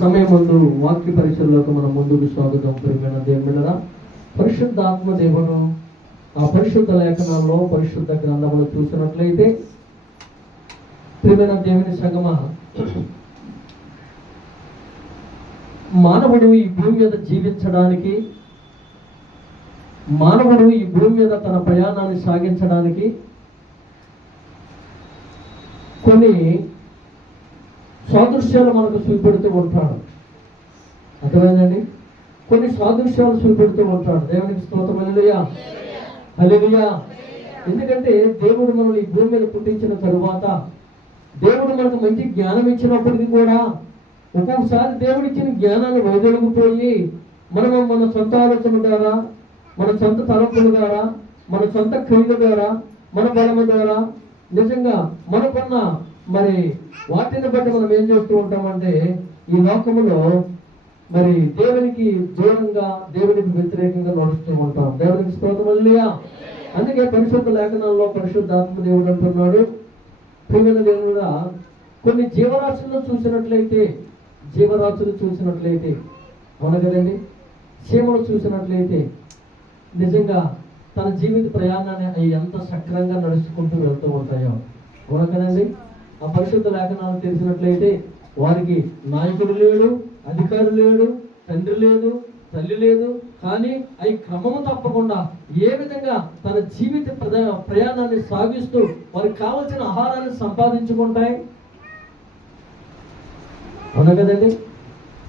సమయం ముందు వాక్య పరిచయలోకి మనం ముందుకు స్వాగతం. ప్రియమైన దేవుడా, పరిశుద్ధాత్మ దేవుడు ఆ పరిశుద్ధ లేఖనాల్లో పరిశుద్ధ గ్రంథంలో చూసినట్లయితే, ప్రియమైన దేవుని సంగమా, మానవుడు ఈ భూమి మీద జీవించడానికి, మానవుడు ఈ భూమి మీద తన ప్రయాణాన్ని సాగించడానికి కొన్ని సాదృశ్యాలు మనకు చూపెడుతూ ఉంటాడు. అర్థమైందండి? కొన్ని సాదృశ్యాలు చూపెడుతూ ఉంటాడు. దేవునికి స్తోత్రం. హల్లెలూయా, హల్లెలూయా. ఎందుకంటే దేవుడు మనల్ని ఈ భూమి మీద పుట్టించిన తరువాత దేవుడు మనకు మంచి జ్ఞానం ఇచ్చినప్పటికీ కూడా ఒక్కొక్కసారి దేవుడు ఇచ్చిన జ్ఞానాన్ని వైదొలిగిపోయి మనము మన సొంత ఆలోచన ద్వారా, మన సొంత తలంపుల ద్వారా, మన సొంత క్రియల ద్వారా, మన బలము ద్వారా, నిజంగా మనకున్న మరి వాటిని బట్టి మనం ఏం చేస్తూ ఉంటామంటే ఈ లోకములో మరి దేవునికి దూరంగా, దేవునికి వ్యతిరేకంగా నడుస్తూ ఉంటాం. దేవునికి స్తోత్రం. హల్లెలూయా. అందుకే పరిశుద్ధ లేఖనాల్లో పరిశుద్ధాత్మ దేవుడు అంటున్నాడు, ప్రియమైన దేవుడుగా, కొన్ని జీవరాశులను చూసినట్లయితే, అవును కదండి, చీమలు చూసినట్లయితే నిజంగా తన జీవిత ప్రయాణాన్ని అవి ఎంత సక్రంగా నడుచుకుంటూ వెళ్తూ ఉంటాయో, అవును కదండి. ఆ పరిశుద్ధ లేఖనాలు తెలిసినట్లయితే వారికి నాయకుడు లేడు, అధికారులు లేడు, తండ్రి లేదు, తల్లి లేదు, కానీ అవి క్రమము తప్పకుండా ఏ విధంగా తన జీవిత ప్రయాణాన్ని సాగిస్తూ వారికి కావలసిన ఆహారాన్ని సంపాదించుకుంటాయి. అవునా కదండి?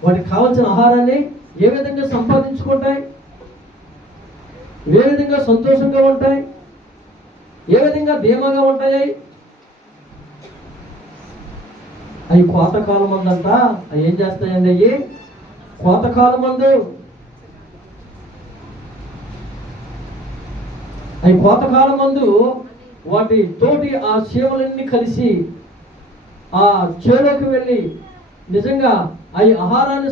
వాటికి కావలసిన ఆహారాన్ని ఏ విధంగా సంపాదించుకుంటాయి, ఏ విధంగా సంతోషంగా ఉంటాయి, ఏ విధంగా ధీమాగా ఉంటాయి. అవి కోతకాలం మందంట అవి ఏం చేస్తాయండి? అవి కోతకాలం మందు, అవి కోతకాలం మందు వాటి తోటి ఆ చీమలన్నీ కలిసి ఆ చేలోకి వెళ్ళి నిజంగా అవి ఆహారాన్ని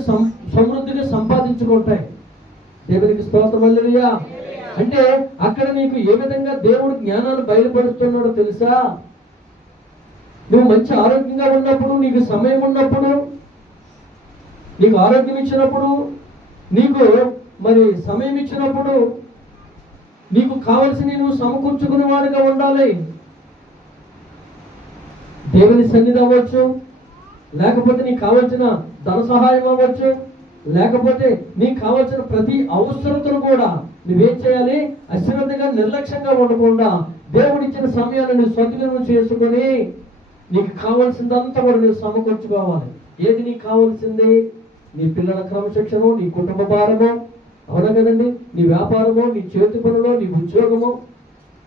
సమృద్ధిగా సంపాదించుకుంటాయి. దేవునికి స్తోత్రం. హల్లెలూయా. అంటే అక్కడ నీకు ఏ విధంగా దేవుడు జ్ఞానాన్ని బయలుపరుస్తున్నాడో తెలుసా? నువ్వు మంచి ఆరోగ్యంగా ఉన్నప్పుడు, నీకు సమయం ఉన్నప్పుడు, నీకు ఆరోగ్యం ఇచ్చినప్పుడు, నీకు మరి సమయం ఇచ్చినప్పుడు నీకు కావలసినవి నువ్వు సమకూర్చుకునే వాడిగా ఉండాలి. దేవుని సన్నిధి అవ్వచ్చు, లేకపోతే నీకు కావలసిన ధన సహాయం అవ్వచ్చు, లేకపోతే నీకు కావలసిన ప్రతి అవసరతను కూడా నువ్వేం చేయాలి? అశ్రద్ధగా, నిర్లక్ష్యంగా ఉండకుండా దేవుడిచ్చిన సమయాన్ని నువ్వు సద్వినియోగం చేసుకొని నీకు కావాల్సిందంతా కూడా నువ్వు సమకూర్చుకోవాలి. ఏది నీకు కావాల్సింది? నీ పిల్లల క్రమశిక్షణ, నీ కుటుంబ భారము, అవునా కదండి, నీ వ్యాపారము, నీ చేతి పనులు, నీ ఉద్యోగము,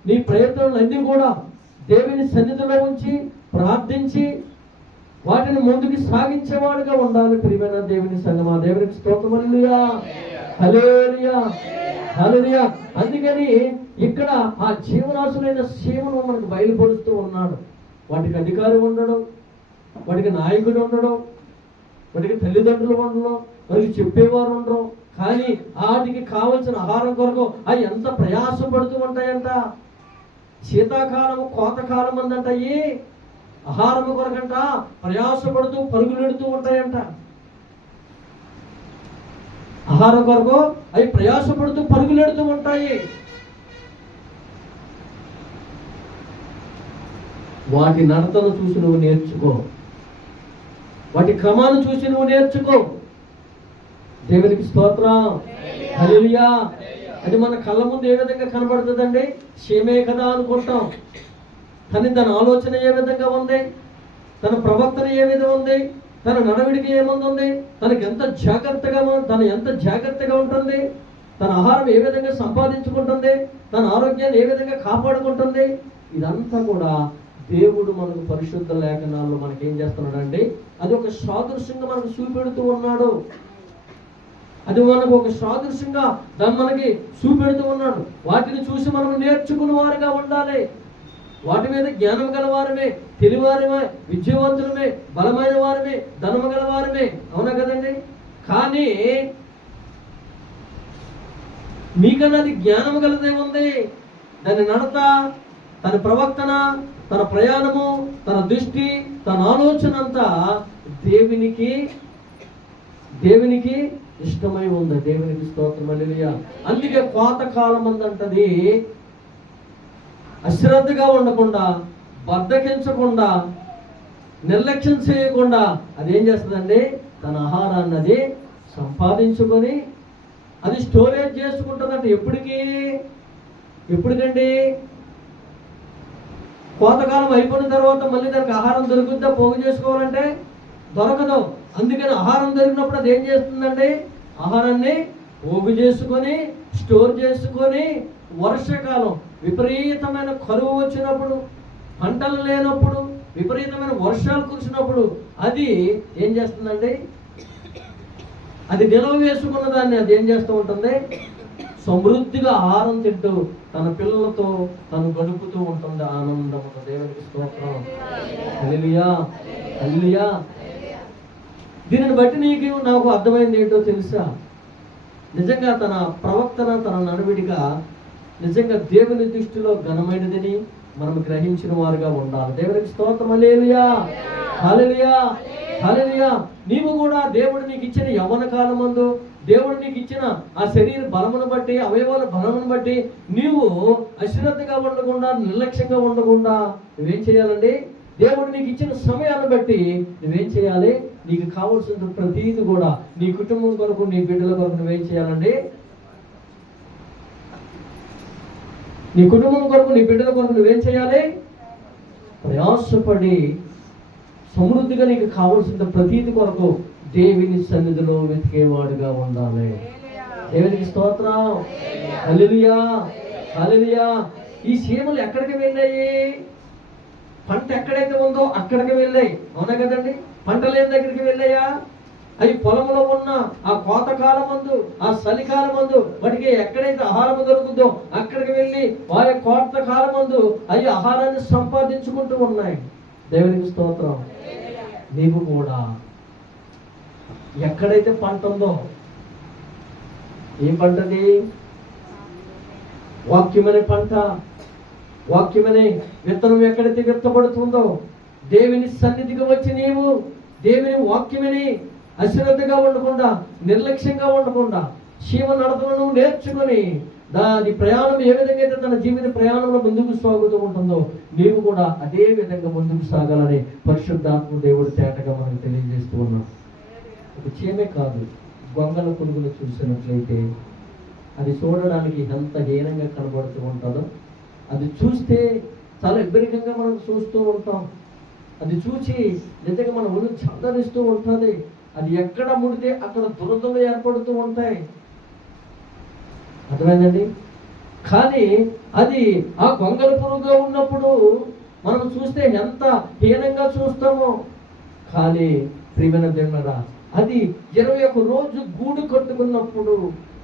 నీ ప్రయత్నాలన్నీ కూడా దేవుని సన్నిధిలో ఉంచి ప్రార్థించి వాటిని ముందుకు సాగించేవాడుగా ఉండాలి. ప్రియమైన దేవుని సంగమా, దేవునికి స్తోత్రం. హల్లెలూయా, హల్లెలూయా, హల్లెలూయా. అందుకని ఇక్కడ ఆ జీవరాశులైన చీమను మనకు బయలుపరుస్తూ ఉన్నాడు. వాటికి అధికారం ఉండడం, వాటికి నాయకుడు ఉండడం, వాటికి తల్లిదండ్రులు ఉండడం, వాటికి చెప్పేవారు ఉండడం, కానీ వాటికి కావలసిన ఆహారం కొరకు అవి ఎంత ప్రయాసపడుతూ ఉంటాయంట. శీతాకాలము కోతకాలం అందంట, అయ్యి ఆహారము కొరకంట ప్రయాసపడుతూ పరుగులెడుతూ ఉంటాయంట. ఆహారం కొరకు అవి ప్రయాసపడుతూ పరుగులెడుతూ ఉంటాయి. వాటి నడతను చూసి నువ్వు నేర్చుకో, వాటి క్రమాన్ని చూసి నువ్వు నేర్చుకో. దేవునికి స్తోత్రం. హల్లెలూయా. అది మన కళ్ళ ముందు ఏ విధంగా కనబడుతుందండి? క్షేమే కదా అనుకుంటాం, కానీ తన ఆలోచన ఏ విధంగా ఉంది, తన ప్రవర్తన ఏ విధంగా ఉంది, తన నడవడికి ఏముంది, తనకు ఎంత జాగ్రత్తగా ఉంటుంది, తన ఆహారం ఏ విధంగా సంపాదించుకుంటుంది, తన ఆరోగ్యాన్ని ఏ విధంగా కాపాడుకుంటుంది. ఇదంతా కూడా దేవుడు మనకు పరిశుద్ధ లేఖనాల్లో మనకి ఏం చేస్తున్నాడంటే అది ఒక సాదృశ్యంగా మనకు చూపెడుతూ ఉన్నాడు. అది మనకు ఒక సాదృశ్యంగా దాన్ని మనకి చూపెడుతూ ఉన్నాడు. వాటిని చూసి మనం నేర్చుకున్న వారుగా ఉండాలి. వాటి మీద జ్ఞానం గలవారమే, తెలివారమే, విద్యావంతులమే, బలమైన వారమే, ధనము గలవారమే, అవునా కదండి. కానీ మీకన్నా అది జ్ఞానం గలదేముంది? దాని నడత, తన ప్రవర్తన, తన ప్రయాణము, తన దృష్టి, తన ఆలోచన అంతా దేవునికి దేవునికి ఇష్టమై ఉంది. దేవునికి స్తోత్రం, హల్లెలూయా. అందుకే కోతకాలం అందంటది అశ్రద్ధగా ఉండకుండా, బద్ధకించకుండా, నిర్లక్ష్యం చేయకుండా అదేం చేస్తుందండి, తన ఆహారాన్ని అది సంపాదించుకొని అది స్టోరేజ్ చేసుకుంటుందంట. ఎప్పటికండి? కోతకాలం అయిపోయిన తర్వాత మళ్ళీ దానికి ఆహారం దొరుకుద్దా? పోగు చేసుకోవాలంటే దొరకదు. అందుకని ఆహారం దొరికినప్పుడు అది ఏం చేస్తుందండి, ఆహారాన్ని పోగు చేసుకొని స్టోర్ చేసుకొని వర్షాకాలం విపరీతమైన కరువు వచ్చినప్పుడు, పంటలు లేనప్పుడు, విపరీతమైన వర్షాలు కురిసినప్పుడు అది ఏం చేస్తుందండి, అది నిల్వ వేసుకున్న దాన్ని అది ఏం చేస్తూ ఉంటుంది, సమృద్ధిగా ఆహారం తింటూ తన పిల్లలతో తను గడుపుతూ ఉంటుంది ఆనందముతో. దేవునికి స్తోత్రం, హల్లెలూయా, హల్లెలూయా. దీనిని బట్టి నాకు అర్థమైంది ఏంటో తెలుసా, నిజంగా తన ప్రవర్తన, తన నడవడిగా నిజంగా దేవుని దృష్టిలో ఘనమైనదని మనం గ్రహించిన వారుగా ఉండాలి. దేవునికి స్తోత్రం, హల్లెలూయా, హల్లెలూయా, హల్లెలూయా. నీవు కూడా దేవుడు నీకు ఇచ్చిన యవ్వన కాలమందు, దేవుడు నీకు ఇచ్చిన ఆ శరీర బలమును బట్టి, అవయవాల బలమును బట్టి నీవు అశ్రద్ధగా ఉండకుండా, నిర్లక్ష్యంగా ఉండకుండా నువ్వేం చేయాలండి, దేవుడు నీకు ఇచ్చిన సమయాన్ని బట్టి నువ్వేం చేయాలి, నీకు కావాల్సిన ప్రతీది కూడా నీ కుటుంబం కొరకు, నీ బిడ్డల కొరకు నువ్వేం చేయాలండి, నీ కుటుంబం కొరకు, నీ బిడ్డల కొరకు నువ్వేం చేయాలి, ప్రయాసపడి సమృద్ధిగా నీకు కావలసిన ప్రతీది కొరకు దేవుని సన్నిధిలో వెతికేవాడుగా ఉండాలి. దేవునికి స్తోత్రం, హల్లెలూయా, హల్లెలూయా. ఈ సీమలు ఎక్కడికి వెళ్ళాయి, పంట ఎక్కడైతే ఉందో అక్కడికి వెళ్ళాయి, అవునా కదండి. పంట లేని దగ్గరికి వెళ్ళాయా, అవి పొలంలో ఉన్న ఆ కోతకాలం మందు, ఆ చలికాలం మందు వాటికి ఎక్కడైతే ఆహారం దొరుకుతుందో అక్కడికి వెళ్ళి వారి కోతకాలం మందు అవి ఆహారాన్ని సంపాదించుకుంటూ ఉన్నాయి. దేవునికి స్తోత్రం. నీవు కూడా ఎక్కడైతే పంట ఉందో, ఏం పంటది, వాక్యమనే పంట, వాక్యమనే విత్తనం ఎక్కడైతే విత్తబడుతుందో, దేవుని సన్నిధికి వచ్చి నీవు దేవుని వాక్యమని అశ్రద్ధగా ఉండకుండా, నిర్లక్ష్యంగా ఉండకుండా, శివ నడతలను నేర్చుకొని దాని ప్రయాణం ఏ విధంగా అయితే తన జీవిత ప్రయాణంలో ముందుకు సాగుతూ ఉంటుందో నీవు కూడా అదే విధంగా ముందుకు సాగాలని పరిశుద్ధాత్మ దేవుడు తేటగా మనకు తెలియజేస్తూ ఉన్నాం. ఒక చీమే కాదు, గొంగల పురుగులు చూసినట్లయితే అది చూడడానికి ఎంత హీనంగా కనబడుతూ ఉంటుందో, అది చూస్తే చాలా విపరీతంగా మనం చూస్తూ ఉంటాం. అది చూసి నిజంగా మన ఒళ్ళు చందరిస్తూ ఉంటుంది. అది ఎక్కడ ముడితే అక్కడ దురదలు ఏర్పడుతూ ఉంటాయి, అర్థమైందండి. కానీ అది ఆ గొంగల పురుగుగా ఉన్నప్పుడు మనం చూస్తే ఎంత హీనంగా చూస్తామో, కానీ ప్రియమైన దేవుడా అది 21 రోజు గూడు కట్టుకున్నప్పుడు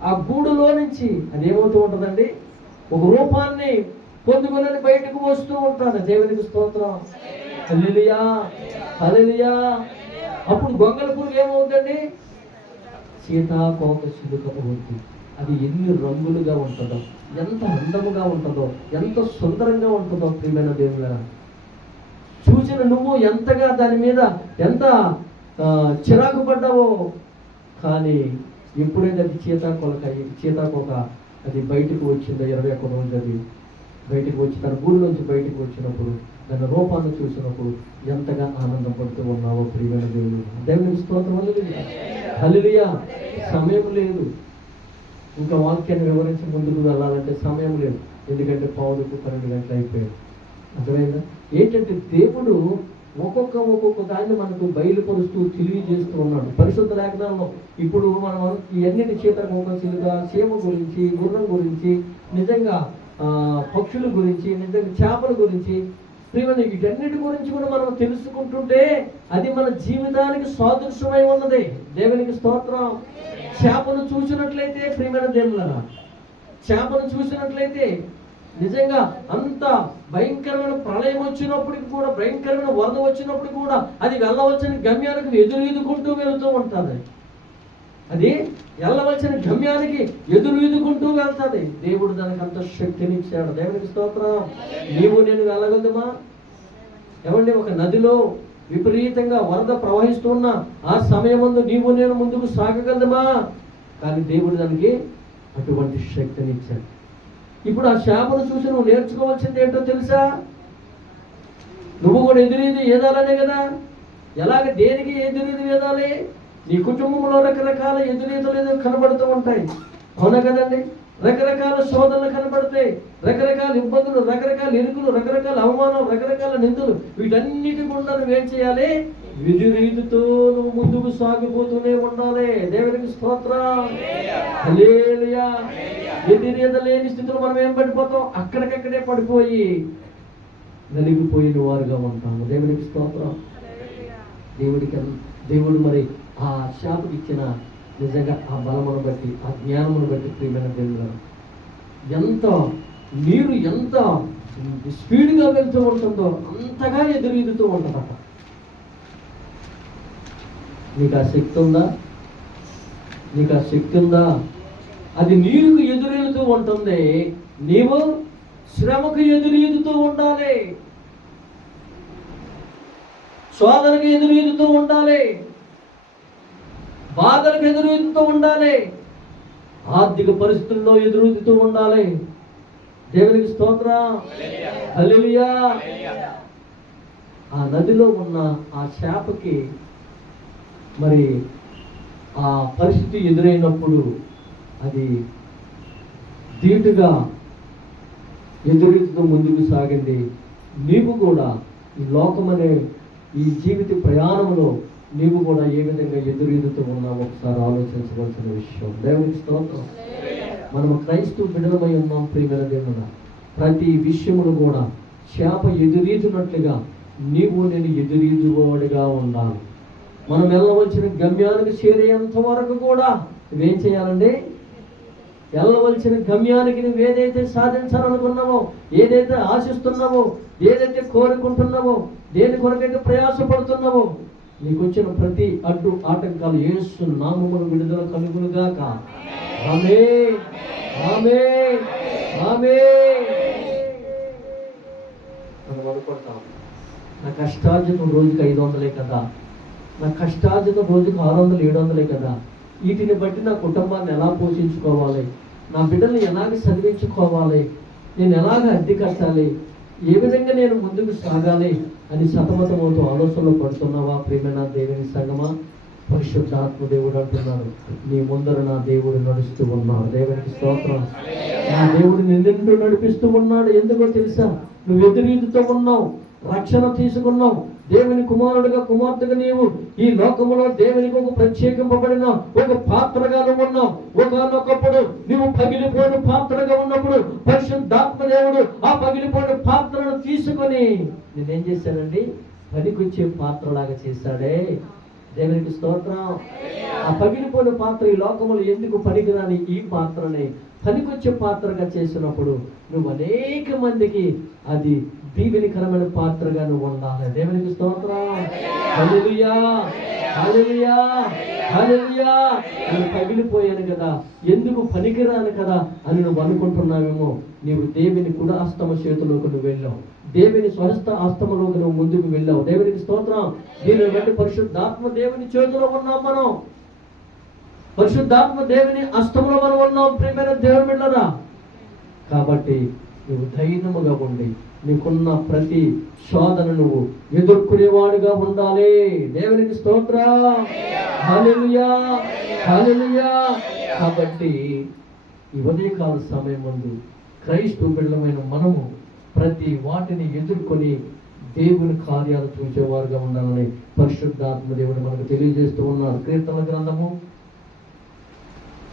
ఆ గూడులో నుంచి అది ఏమవుతూ ఉంటుందండి, ఒక రూపాన్ని పొందుకొని బయటకు వస్తూ ఉంటాను. దేవునికి స్తోత్రం, హల్లెలూయా, హల్లెలూయా. అప్పుడు గొంగల పురుగు ఏమవుతుందండి, సీతాకోక చిలుక అవుతుంది. అది ఎన్ని రంగులుగా ఉంటుందో, ఎంత అందముగా ఉంటుందో, ఎంత సుందరంగా ఉంటుందో ప్రియమైన దేవుడా. చూసిన నువ్వు ఎంతగా దాని మీద ఎంత చిరాకు పడ్డావో, కానీ ఎప్పుడైతే అది సీతాకోక అది బయటకు వచ్చిందో 21 రోజు అది బయటకు వచ్చి తన గూడులోంచి బయటకు వచ్చినప్పుడు దాని రూపాన్ని చూసినప్పుడు ఎంతగా ఆనందపడుతూ ఉన్నావో ప్రియమైన దేవుడు. దేవునికి స్తోత్రం, హల్లెలూయా, హల్లెలూయా. సమయం లేదు, ఇంకా వాక్యాన్ని వివరించి ముందుకు వెళ్ళాలంటే సమయం లేదు, ఎందుకంటే 11 గంటలు అయిపోయాడు. అర్థమైందా? ఏంటంటే దేవుడు ఒక్కొక్క దాన్ని మనకు బయలుపరుస్తూ తెలియజేస్తూ ఉన్నాడు పరిశుద్ధ లేఖనాల్లో. ఇప్పుడు మనం ఇవన్నిటి సీతాకోక చిలుక, చీమ గురించి, గుర్రం గురించి, నిజంగా పక్షుల గురించి, నిజంగా చేపల గురించి, ప్రియమైన వీటన్నిటి గురించి కూడా మనం తెలుసుకుంటుంటే అది మన జీవితానికి సాదృశ్యమై ఉన్నది. దేవునికి స్తోత్రం. చేపను చూసినట్లయితే ప్రియమైన దేవుళ్ళరా, చేపను చూసినట్లయితే నిజంగా అంత భయంకరమైన ప్రళయం వచ్చినప్పటికి కూడా, భయంకరమైన వరద వచ్చినప్పుడు కూడా అది వెళ్ళవలసిన గమ్యానికి ఎదురుకుంటూ వెళుతూ ఉంటుంది. అది వెళ్ళవలసిన గమ్యానికి ఎదురుకుంటూ వెళ్తుంది. దేవుడు దానికి అంత శక్తినిచ్చాడు. దేవునికి స్తోత్రం. నీవు నేను వెళ్ళగలమా? ఏమండి, ఒక నదిలో విపరీతంగా వరద ప్రవహిస్తున్న ఆ సమయమందు నీవు నేను ముందుకు సాగగలమా? కానీ దేవుడు దానికి అటువంటి శక్తిని ఇచ్చాడు. ఇప్పుడు ఆ చేపను చూసి నువ్వు నేర్చుకోవాల్సింది ఏంటో తెలుసా? నువ్వు కూడా ఎదురీది ఏదాలనే కదా. ఎలాగ దేనికి ఎదురీది ఏదాలి? నీ కుటుంబంలో రకరకాల ఎదురీతలు కనబడుతూ ఉంటాయి, అవునా కదండి? రకరకాల శోధనలు కనబడతాయి, రకరకాల ఇబ్బందులు, రకరకాల ఇరుకులు, రకరకాల అవమానం, రకరకాల నిందలు. వీటన్నిటి గుండా నువ్వేం చేయాలి? విధిరీతితో నువ్వు ముందుకు సాగిపోతూనే ఉండాలి. దేవునికి స్తోత్రం, హల్లెలూయా. ఎదురీత లేని స్థితిలో మనం ఏం పడిపోతాం? అక్కడికక్కడే పడిపోయి నలిగిపోయిన వారుగా ఉంటాము. దేవునికి స్తోత్రం. దేవుడు మరి ఆ శాపకి ఇచ్చిన నిజంగా ఆ బలమును బట్టి, ఆ జ్ఞానమును బట్టి ప్రియమైన దేవుడు, నీరు ఎంత స్పీడ్గా వెళ్తూ ఉంటుందో అంతగా ఎదురుతూ ఉంటుందట. నీకు ఆ శక్తి ఉందా? నీకు ఆ శక్తి ఉందా? అది నీరుకు ఎదురెళ్తూ ఉంటుంది, నీవు శ్రమకు ఎదురుతూ ఉండాలి, శోధనకు ఎదురుతూ ఉండాలి, బాధలకు ఎదురుతూ ఉండాలి, ఆర్థిక పరిస్థితుల్లో ఎదురుతూ ఉండాలి. దేవునికి స్తోత్రం, హల్లెలూయా. ఆ నదిలో ఉన్న ఆ చేపకి మరి ఆ పరిస్థితి ఎదురైనప్పుడు అది ధీటుగా ఎదురుతూ ముందుకు సాగింది. నీవు కూడా ఈ లోకమనే ఈ జీవిత ప్రయాణంలో నీవు కూడా ఏ విధంగా ఎదురుతూ ఉన్నావు ఒకసారి ఆలోచించవలసిన విషయం. దేవునికి స్తోత్రం. మనము క్రైస్తవ బిడ్డలమై ఉన్నాం ప్రియమైన దేవుడా. ప్రతి విషయమును కూడా చేప ఎదురీతున్నట్లుగా నీవు నేను ఎదురీదువాడిగా ఉండాలి. మనం వెళ్ళవలసిన గమ్యానికి చేరేంత వరకు కూడా నువ్వేం చేయాలండి? వెళ్ళవలసిన గమ్యానికి నువ్వు ఏదైతే సాధించాలనుకున్నావో, ఏదైతే ఆశిస్తున్నావో, ఏదైతే కోరుకుంటున్నావో, దేని కొరకైతే ప్రయాసపడుతున్నావో, నీకు వచ్చిన ప్రతి అడ్డు ఆటంకాలు యేసు నామమున విడుదల కలుగునుగాక. ఆమేన్, ఆమేన్, ఆమేన్. మనం అనుకుంటాం, నా కష్టార్జితం రోజుకి 500 కదా, నా కష్టార్జితం రోజుకి 600, 700 కదా, వీటిని బట్టి నా కుటుంబాన్ని ఎలా పోషించుకోవాలి, నా బిడ్డల్ని ఎలాగ చదివించుకోవాలి, నేను ఎలాగ అద్దె కట్టాలి, ఏ విధంగా నేను ముందుకు సాగాలి అని సతమతమవుతూ ఆలోచనలో పడుతున్నావా ప్రియమైన దేవుని సంగమా? పరిశుద్ధాత్మ దేవుడు అంటున్నాడు, నీ ముందర నా దేవుడు నడుస్తూ ఉన్నాడు. దేవునికి స్తోత్రం. నా దేవుడు నిన్ను నడిపిస్తూ ఉన్నాడు. ఎందుకో తెలుసా? నువ్వు ఎదురీదుతో ఉన్నావు, రక్షణ తీసుకున్నావు, దేవుని కుమారుడిగా కుమార్తెగా నీవు ఈ లోకములో దేవునికి ఒక ప్రత్యేకింపబడిన ఒక పాత్రగా నువ్వు ఉన్నావు. ఒకనొకప్పుడు నువ్వు పగిలిపోయిన పాత్రగా ఉన్నప్పుడు పరిశుద్ధాత్మ దేవుడు ఆ పగిలిపోయిన పాత్రను తీసుకొని నేనేం చేశానండి? పనికొచ్చే పాత్రలాగా చేశాడే. దేవునికి స్తోత్రం. ఆ పగిలిపోయిన పాత్ర ఈ లోకములు ఎందుకు పనికిరాని ఈ పాత్రని పనికొచ్చే పాత్రగా చేసినప్పుడు నువ్వు అనేక మందికి అది దీవెనికరమైన పాత్రగా నువ్వు ఉండాలి. దేవునికి స్తోత్రం. హల్లెలూయా, హల్లెలూయా, హల్లెలూయా. నేను పగిలిపోయాను కదా, ఎందుకు పనికిరాను కదా అని నువ్వు అనుకుంటున్నావేమో. నీవు దేవుని కుడి హస్తమ చేతిలోకి నువ్వు వెళ్ళావు, దేవుని స్వహస్త హస్తములోకి నువ్వు ముందుకు వెళ్ళావు. దేవునికి స్తోత్రం. దీనిని బట్టి పరిశుద్ధాత్మ దేవుని చేతిలో ఉన్నాం మనం, పరిశుద్ధాత్మ దేవుని హస్తములో మనం ఉన్నాం ప్రియమైన దేవుని బిడ్డలారా. కాబట్టి నువ్వు ధైర్యముగా ఉండి నీకున్న ప్రతి శోధన నువ్వు ఎదుర్కొనేవాడుగా ఉండాలి. దేవునికి స్తోత్రం. హల్లెలూయా, హల్లెలూయా. కాబట్టి ఈ ఉదయకాల సమయం ముందు క్రైస్తవ బిడ్డలమైన మనము ప్రతి వాటిని ఎదుర్కొని దేవుని కార్యాలు చూసేవారుగా ఉండాలని పరిశుద్ధాత్మ దేవుడు మనకు తెలియజేస్తూ ఉన్నారు. కీర్తన గ్రంథము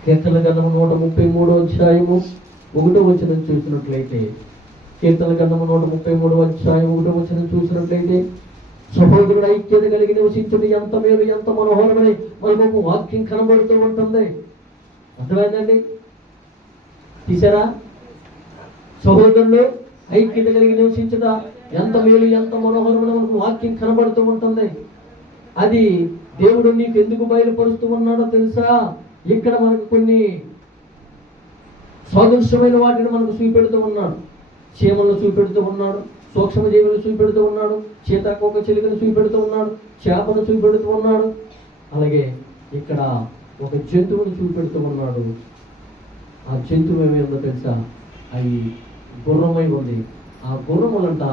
133వ అధ్యాయము 1వ వచనం చూసినట్లయితే, కీర్తన గ్రంథము 133వ అధ్యాయం 1వ వచనం చూసినట్లయితే, సహోదరుడు ఐక్యత కలిగి నివసించుడు ఎంత మేలు ఎంత మనోహరమని మనకు వాక్యం కనబడుతూ ఉంటుంది. అర్థమైందండి? తీసారా? సహోదరులు ఐక్యత కలిగి నివసించుట ఎంత మేలు ఎంత మనోహరమని మనకు వాక్యం కనబడుతూ ఉంటుంది. అది దేవుడు నీకు ఎందుకు బయలుపరుస్తూ ఉన్నాడో తెలుసా? ఇక్కడ మనకు కొన్ని సాదృశ్యమైన వాటిని మనకు చూపెడుతూ ఉన్నాడు. చీమలను చూపెడుతూ ఉన్నాడు, సూక్ష్మజీవులు చూపెడుతూ ఉన్నాడు, సీతాకోక చిలుకను చూపెడుతూ ఉన్నాడు, చేపను చూపెడుతూ ఉన్నాడు. అలాగే ఇక్కడ ఒక జంతువుని చూపెడుతూ ఉన్నాడు. ఆ జంతువు ఏమైందో తెలుసా? అవి గుర్రమై ఉంది. ఆ గుర్రములంట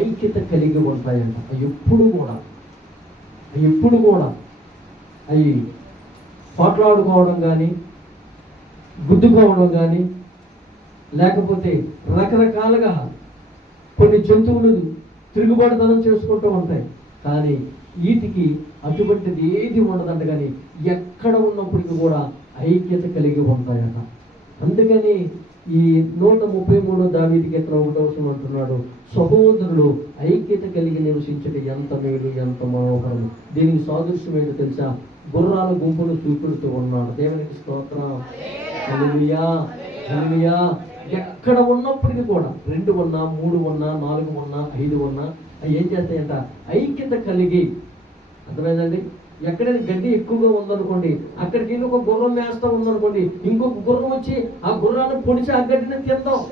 ఐక్యత కలిగి ఉంటాయంట. అవి ఎప్పుడు కూడా అవి పోట్లాడుకోవడం కానీ, గుద్దుకోవడం కానీ, లేకపోతే రకరకాలుగా కొన్ని జంతువులు తిరుగుబాటుతనం చేసుకుంటూ ఉంటాయి. కానీ వీటికి అటువంటిది ఏది ఉండదంట. కానీ ఎక్కడ ఉన్నప్పటికీ కూడా ఐక్యత కలిగి ఉంటాయట. అందుకని ఈ 133 దావీదు కీర్తన 1వ వచనం అంటున్నాడు, సహోదరులు ఐక్యత కలిగి నివసించట ఎంత మేలు, ఎంత మనోహరము. దీనికి సాదృశ్యం ఏంటో తెలుసా? గుర్రాల గుంపును చూపెడుతూ ఉన్నాడు. దేవునికి స్తోత్రం. హల్లెలూయా, హల్లెలూయా. ఎక్కడ ఉన్నప్పటికీ కూడా 2 ఉన్నా, 3 ఉన్నా, 4 ఉన్నా, 5 ఉన్నా అవి ఏం చేస్తాయంట? ఐక్యత కలిగి. అర్థమైందండి? ఎక్కడైనా గడ్డి ఎక్కువగా ఉందనుకోండి, అక్కడికి వెళ్ళి ఒక గుర్రం మేస్తా ఉందనుకోండి, ఇంకొక గుర్రం వచ్చి ఆ గుర్రాన్ని పొడిచి ఆ గడ్డిని తిందాం.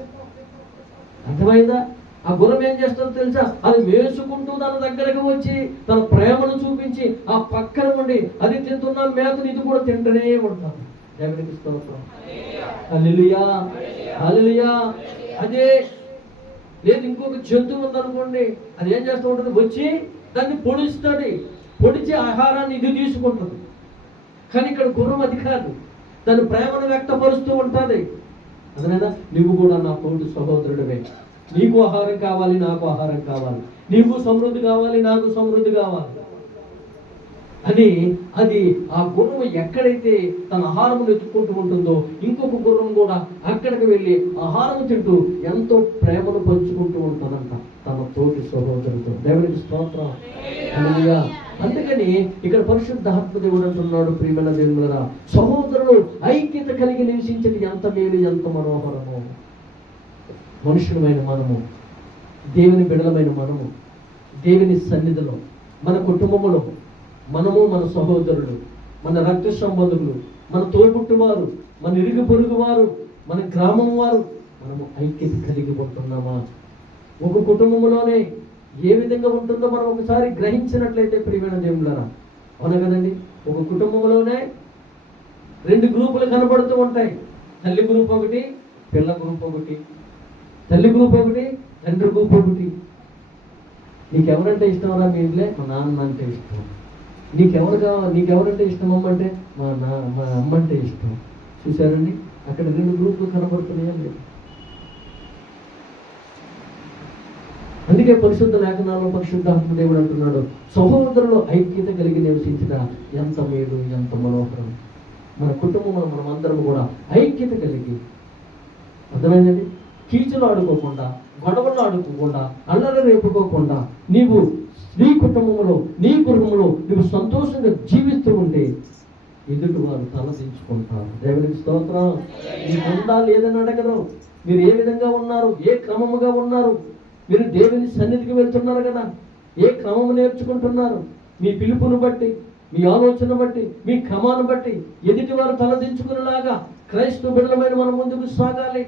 అర్థమైందా? ఆ గుర్రం ఏం చేస్తుందో తెలుసా? అది వేసుకుంటూ తన దగ్గరకు వచ్చి తన ప్రేమను చూపించి ఆ పక్కన ఉండి అది తింటున్న మేతను ఇది కూడా తింటూనే ఉంటాం. దేవునికి స్తోత్రం. హల్లెలూయా, హల్లెలూయా. అదే లేదు ఇంకొక జంతువు ఉందనుకోండి, అది ఏం చేస్తూ ఉంటుంది? వచ్చి దాన్ని పొడుస్తుంది, పొడిచి ఆహారాన్ని ఇది తీసుకుంటుంది. కానీ ఇక్కడ గుర్రం అది కాదు, దాని ప్రేమను వ్యక్తపరుస్తూ ఉంటుంది. అదనైనా నువ్వు కూడా నా తోటి సహోదరుడివే, నీకు ఆహారం కావాలి, నాకు ఆహారం కావాలి, నీకు సమృద్ధి కావాలి, నాకు సమృద్ధి కావాలి అని అది ఆ గుర్రం ఎక్కడైతే తన ఆహారం ఎత్తుకుంటూ ఉంటుందో ఇంకొక గుర్రం కూడా అక్కడికి వెళ్ళి ఆహారం తింటూ ఎంతో ప్రేమను పంచుకుంటూ ఉంటుందంట తన తోటి సహోదరుడితో. దేవునికి స్తోత్రం. హల్లెలూయా. అందుకని ఇక్కడ పరిశుద్ధాత్మ దేవుడు అంటున్నాడు, ప్రియమైన దేవుడా, సహోదరులు ఐక్యత కలిగి నివసించేది ఎంత మేలు, ఎంత మనోహరము. మనుషులమైన మనము, దేవుని బిడలమైన మనము, దేవుని సన్నిధిలో, మన కుటుంబములో మనము, మన సహోదరులు, మన రక్త సంబంధులు, మన తోబుట్టువారు, మన ఇరుగు పొరుగు వారు, మన గ్రామం వారు, మనము ఐక్యత కలిగి ఉంటున్నామా? ఒక కుటుంబంలోనే ఏ విధంగా ఉంటుందో మనం ఒకసారి గ్రహించినట్లయితే ప్రియమైన దేవులారా, అవునా కదండి? ఒక కుటుంబంలోనే 2 గ్రూపులు కనబడుతూ ఉంటాయి. తల్లి గ్రూప్ ఒకటి, పిల్ల గ్రూప్ ఒకటి. తల్లి గ్రూప్ ఒకటి, తండ్రి గ్రూప్ ఒకటి. నీకెవరంటే ఇష్టమరా? మీ ఇంట్లో మా నాన్న అంటే ఇష్టం. నీకెవరంటే ఇష్టం? అమ్మంటే మా అమ్మ అంటే ఇష్టం. చూసారండి, అక్కడ 2 గ్రూపులు కనబడుతున్నాయా లేదు? అందుకే పరిశుద్ధ లేఖనాల్లో పరిశుద్ధాత్మ దేవుడు అంటున్నాడు, సహోదరులు ఐక్యత కలిగి నివసించట ఎంత మేలు, ఎంత మనోహరం. మన కుటుంబంలో మనం అందరం కూడా ఐక్యత కలిగి, అర్థమైందండి, కీచులు ఆడుకోకుండా, గొడవలు ఆడుకోకుండా, అల్లరి రేపుకోకుండా నీవు నీ కుటుంబంలో, నీ గృహంలో నువ్వు సంతోషంగా జీవిస్తూ ఉంటే ఎదుటి వారు తలదించుకుంటారు. దేవునికి స్తోత్రం. నీకు ఉందా లేదని అడగరు. మీరు ఏ విధంగా ఉన్నారు, ఏ క్రమముగా ఉన్నారు, మీరు దేవుని సన్నిధికి వెళ్తున్నారు కదా, ఏ క్రమము నేర్చుకుంటున్నారు, మీ పిలుపును బట్టి, మీ ఆలోచన బట్టి, మీ క్రమాన్ని బట్టి ఎదుటి వారు తలదించుకునేలాగా క్రైస్తవ బిడ్డలమైన మనం ముందుకు సాగాలి.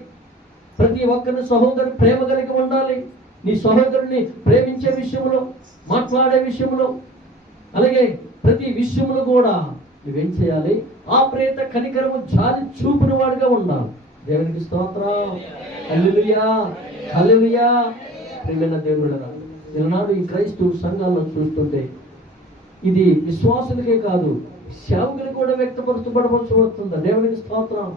ప్రతి ఒక్కరిని సహోదరు ప్రేమ కలిగి ఉండాలి. నీ సహోదరుని ప్రేమించే విషయంలో, మాట్లాడే విషయంలో, అలాగే ప్రతి విషయంలో కూడా నువ్వేం చేయాలి? ఆ ప్రేత కనికరము జాలి చూపిన వాడిగా ఉండాలి. దేవునికి స్తోత్రం. హల్లెలూయా, హల్లెలూయా. ప్రియమైన దేవుడా, ఈనాడు ఈ క్రైస్తవ సంఘాలను చూస్తుంటే ఇది విశ్వాసులకే కాదు, సేవకులు కూడా వ్యక్తపరచబడవలసి వస్తుంది. దేవునికి స్తోత్రం.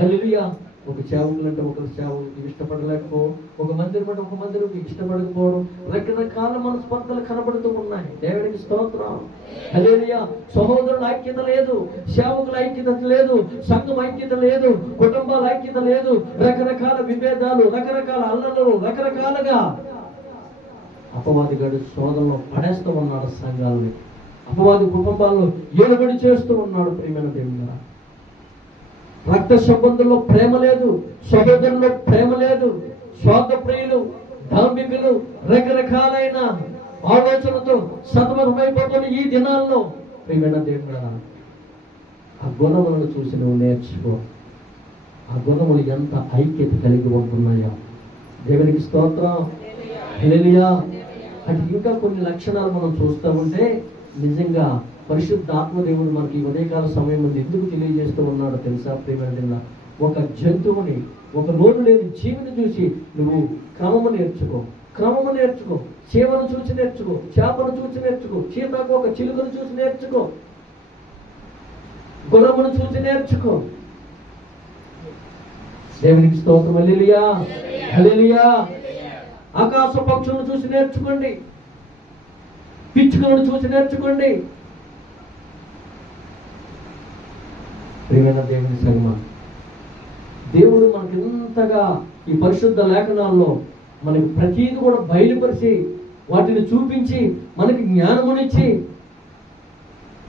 హల్లెలూయా. ఒక సేవకులు అంటే ఒకరు సేవకులు ఇష్టపడలేకపోవడం, ఒక మందిరం అంటే ఒక మందిరం ఇష్టపడకపోవడం, రకరకాల మనస్పర్ధలు కనబడుతూ ఉన్నాయి. దేవునికి స్తోత్రం. హల్లెలూయా. సహోదరుల ఐక్యత లేదు, సేవకుల ఐక్యత లేదు, సంఘం ఐక్యత లేదు, కుటుంబాల ఐక్యత లేదు, రకరకాల విభేదాలు, రకరకాల అల్లర్లు, రకరకాలుగా అపవాదిగాడు శోధనలో పడేస్తూ ఉన్నాడు సంఘాలని. అపవాది కుటుంబాలను ఏలుబడి చేస్తూ ఉన్నాడు. ప్రియమైన దేవుడా, రక్త సంబంధంలో ప్రేమ లేదు, సహోదరులో ప్రేమ లేదు, స్వార్థ ప్రియులు, ధార్మికులు, రకరకాలైన ఆలోచనలతో సతమతమైపోతున్న ఈ దినాల్లో ప్రియమైన దేవుడా, ఆ గుణములను చూసి నువ్వు నేర్చుకో. ఆ గుణములు ఎంత ఐక్యత కలిగి ఉంటున్నాయో. దేవునికి స్తోత్రం. హల్లెలూయా. అంటే ఇంకా కొన్ని లక్షణాలు మనం చూస్తూ ఉంటే నిజంగా పరిశుద్ధాత్మ దేవుడు మనకి ఈ ఉదయకాల సమయం ముందు ఎందుకు తెలియజేస్తూ ఉన్నాడో తెలుసా ప్రియమైన? ఒక జంతువుని, ఒక నోరు లేని జీవిని చూసి నువ్వు క్రమము నేర్చుకో, క్రమము నేర్చుకో. చీమను చూసి నేర్చుకో, చేపను చూసి నేర్చుకో, చీతకు ఒక చిలుకను చూసి నేర్చుకో, గుర్రమును చూసి నేర్చుకో. దేవునికి స్తోత్రం. హల్లెలూయా, హల్లెలూయా. ఆకాశ పక్షులను చూసి నేర్చుకోండి, పిచ్చుకలను చూసి నేర్చుకోండి. ప్రియమైన దేవుని సంగమా, దేవుడు మనకి ఎంతగా ఈ పరిశుద్ధ లేఖనాల్లో మనకి ప్రతీది కూడా బయలుపరిచి వాటిని చూపించి మనకి జ్ఞానమునిచ్చి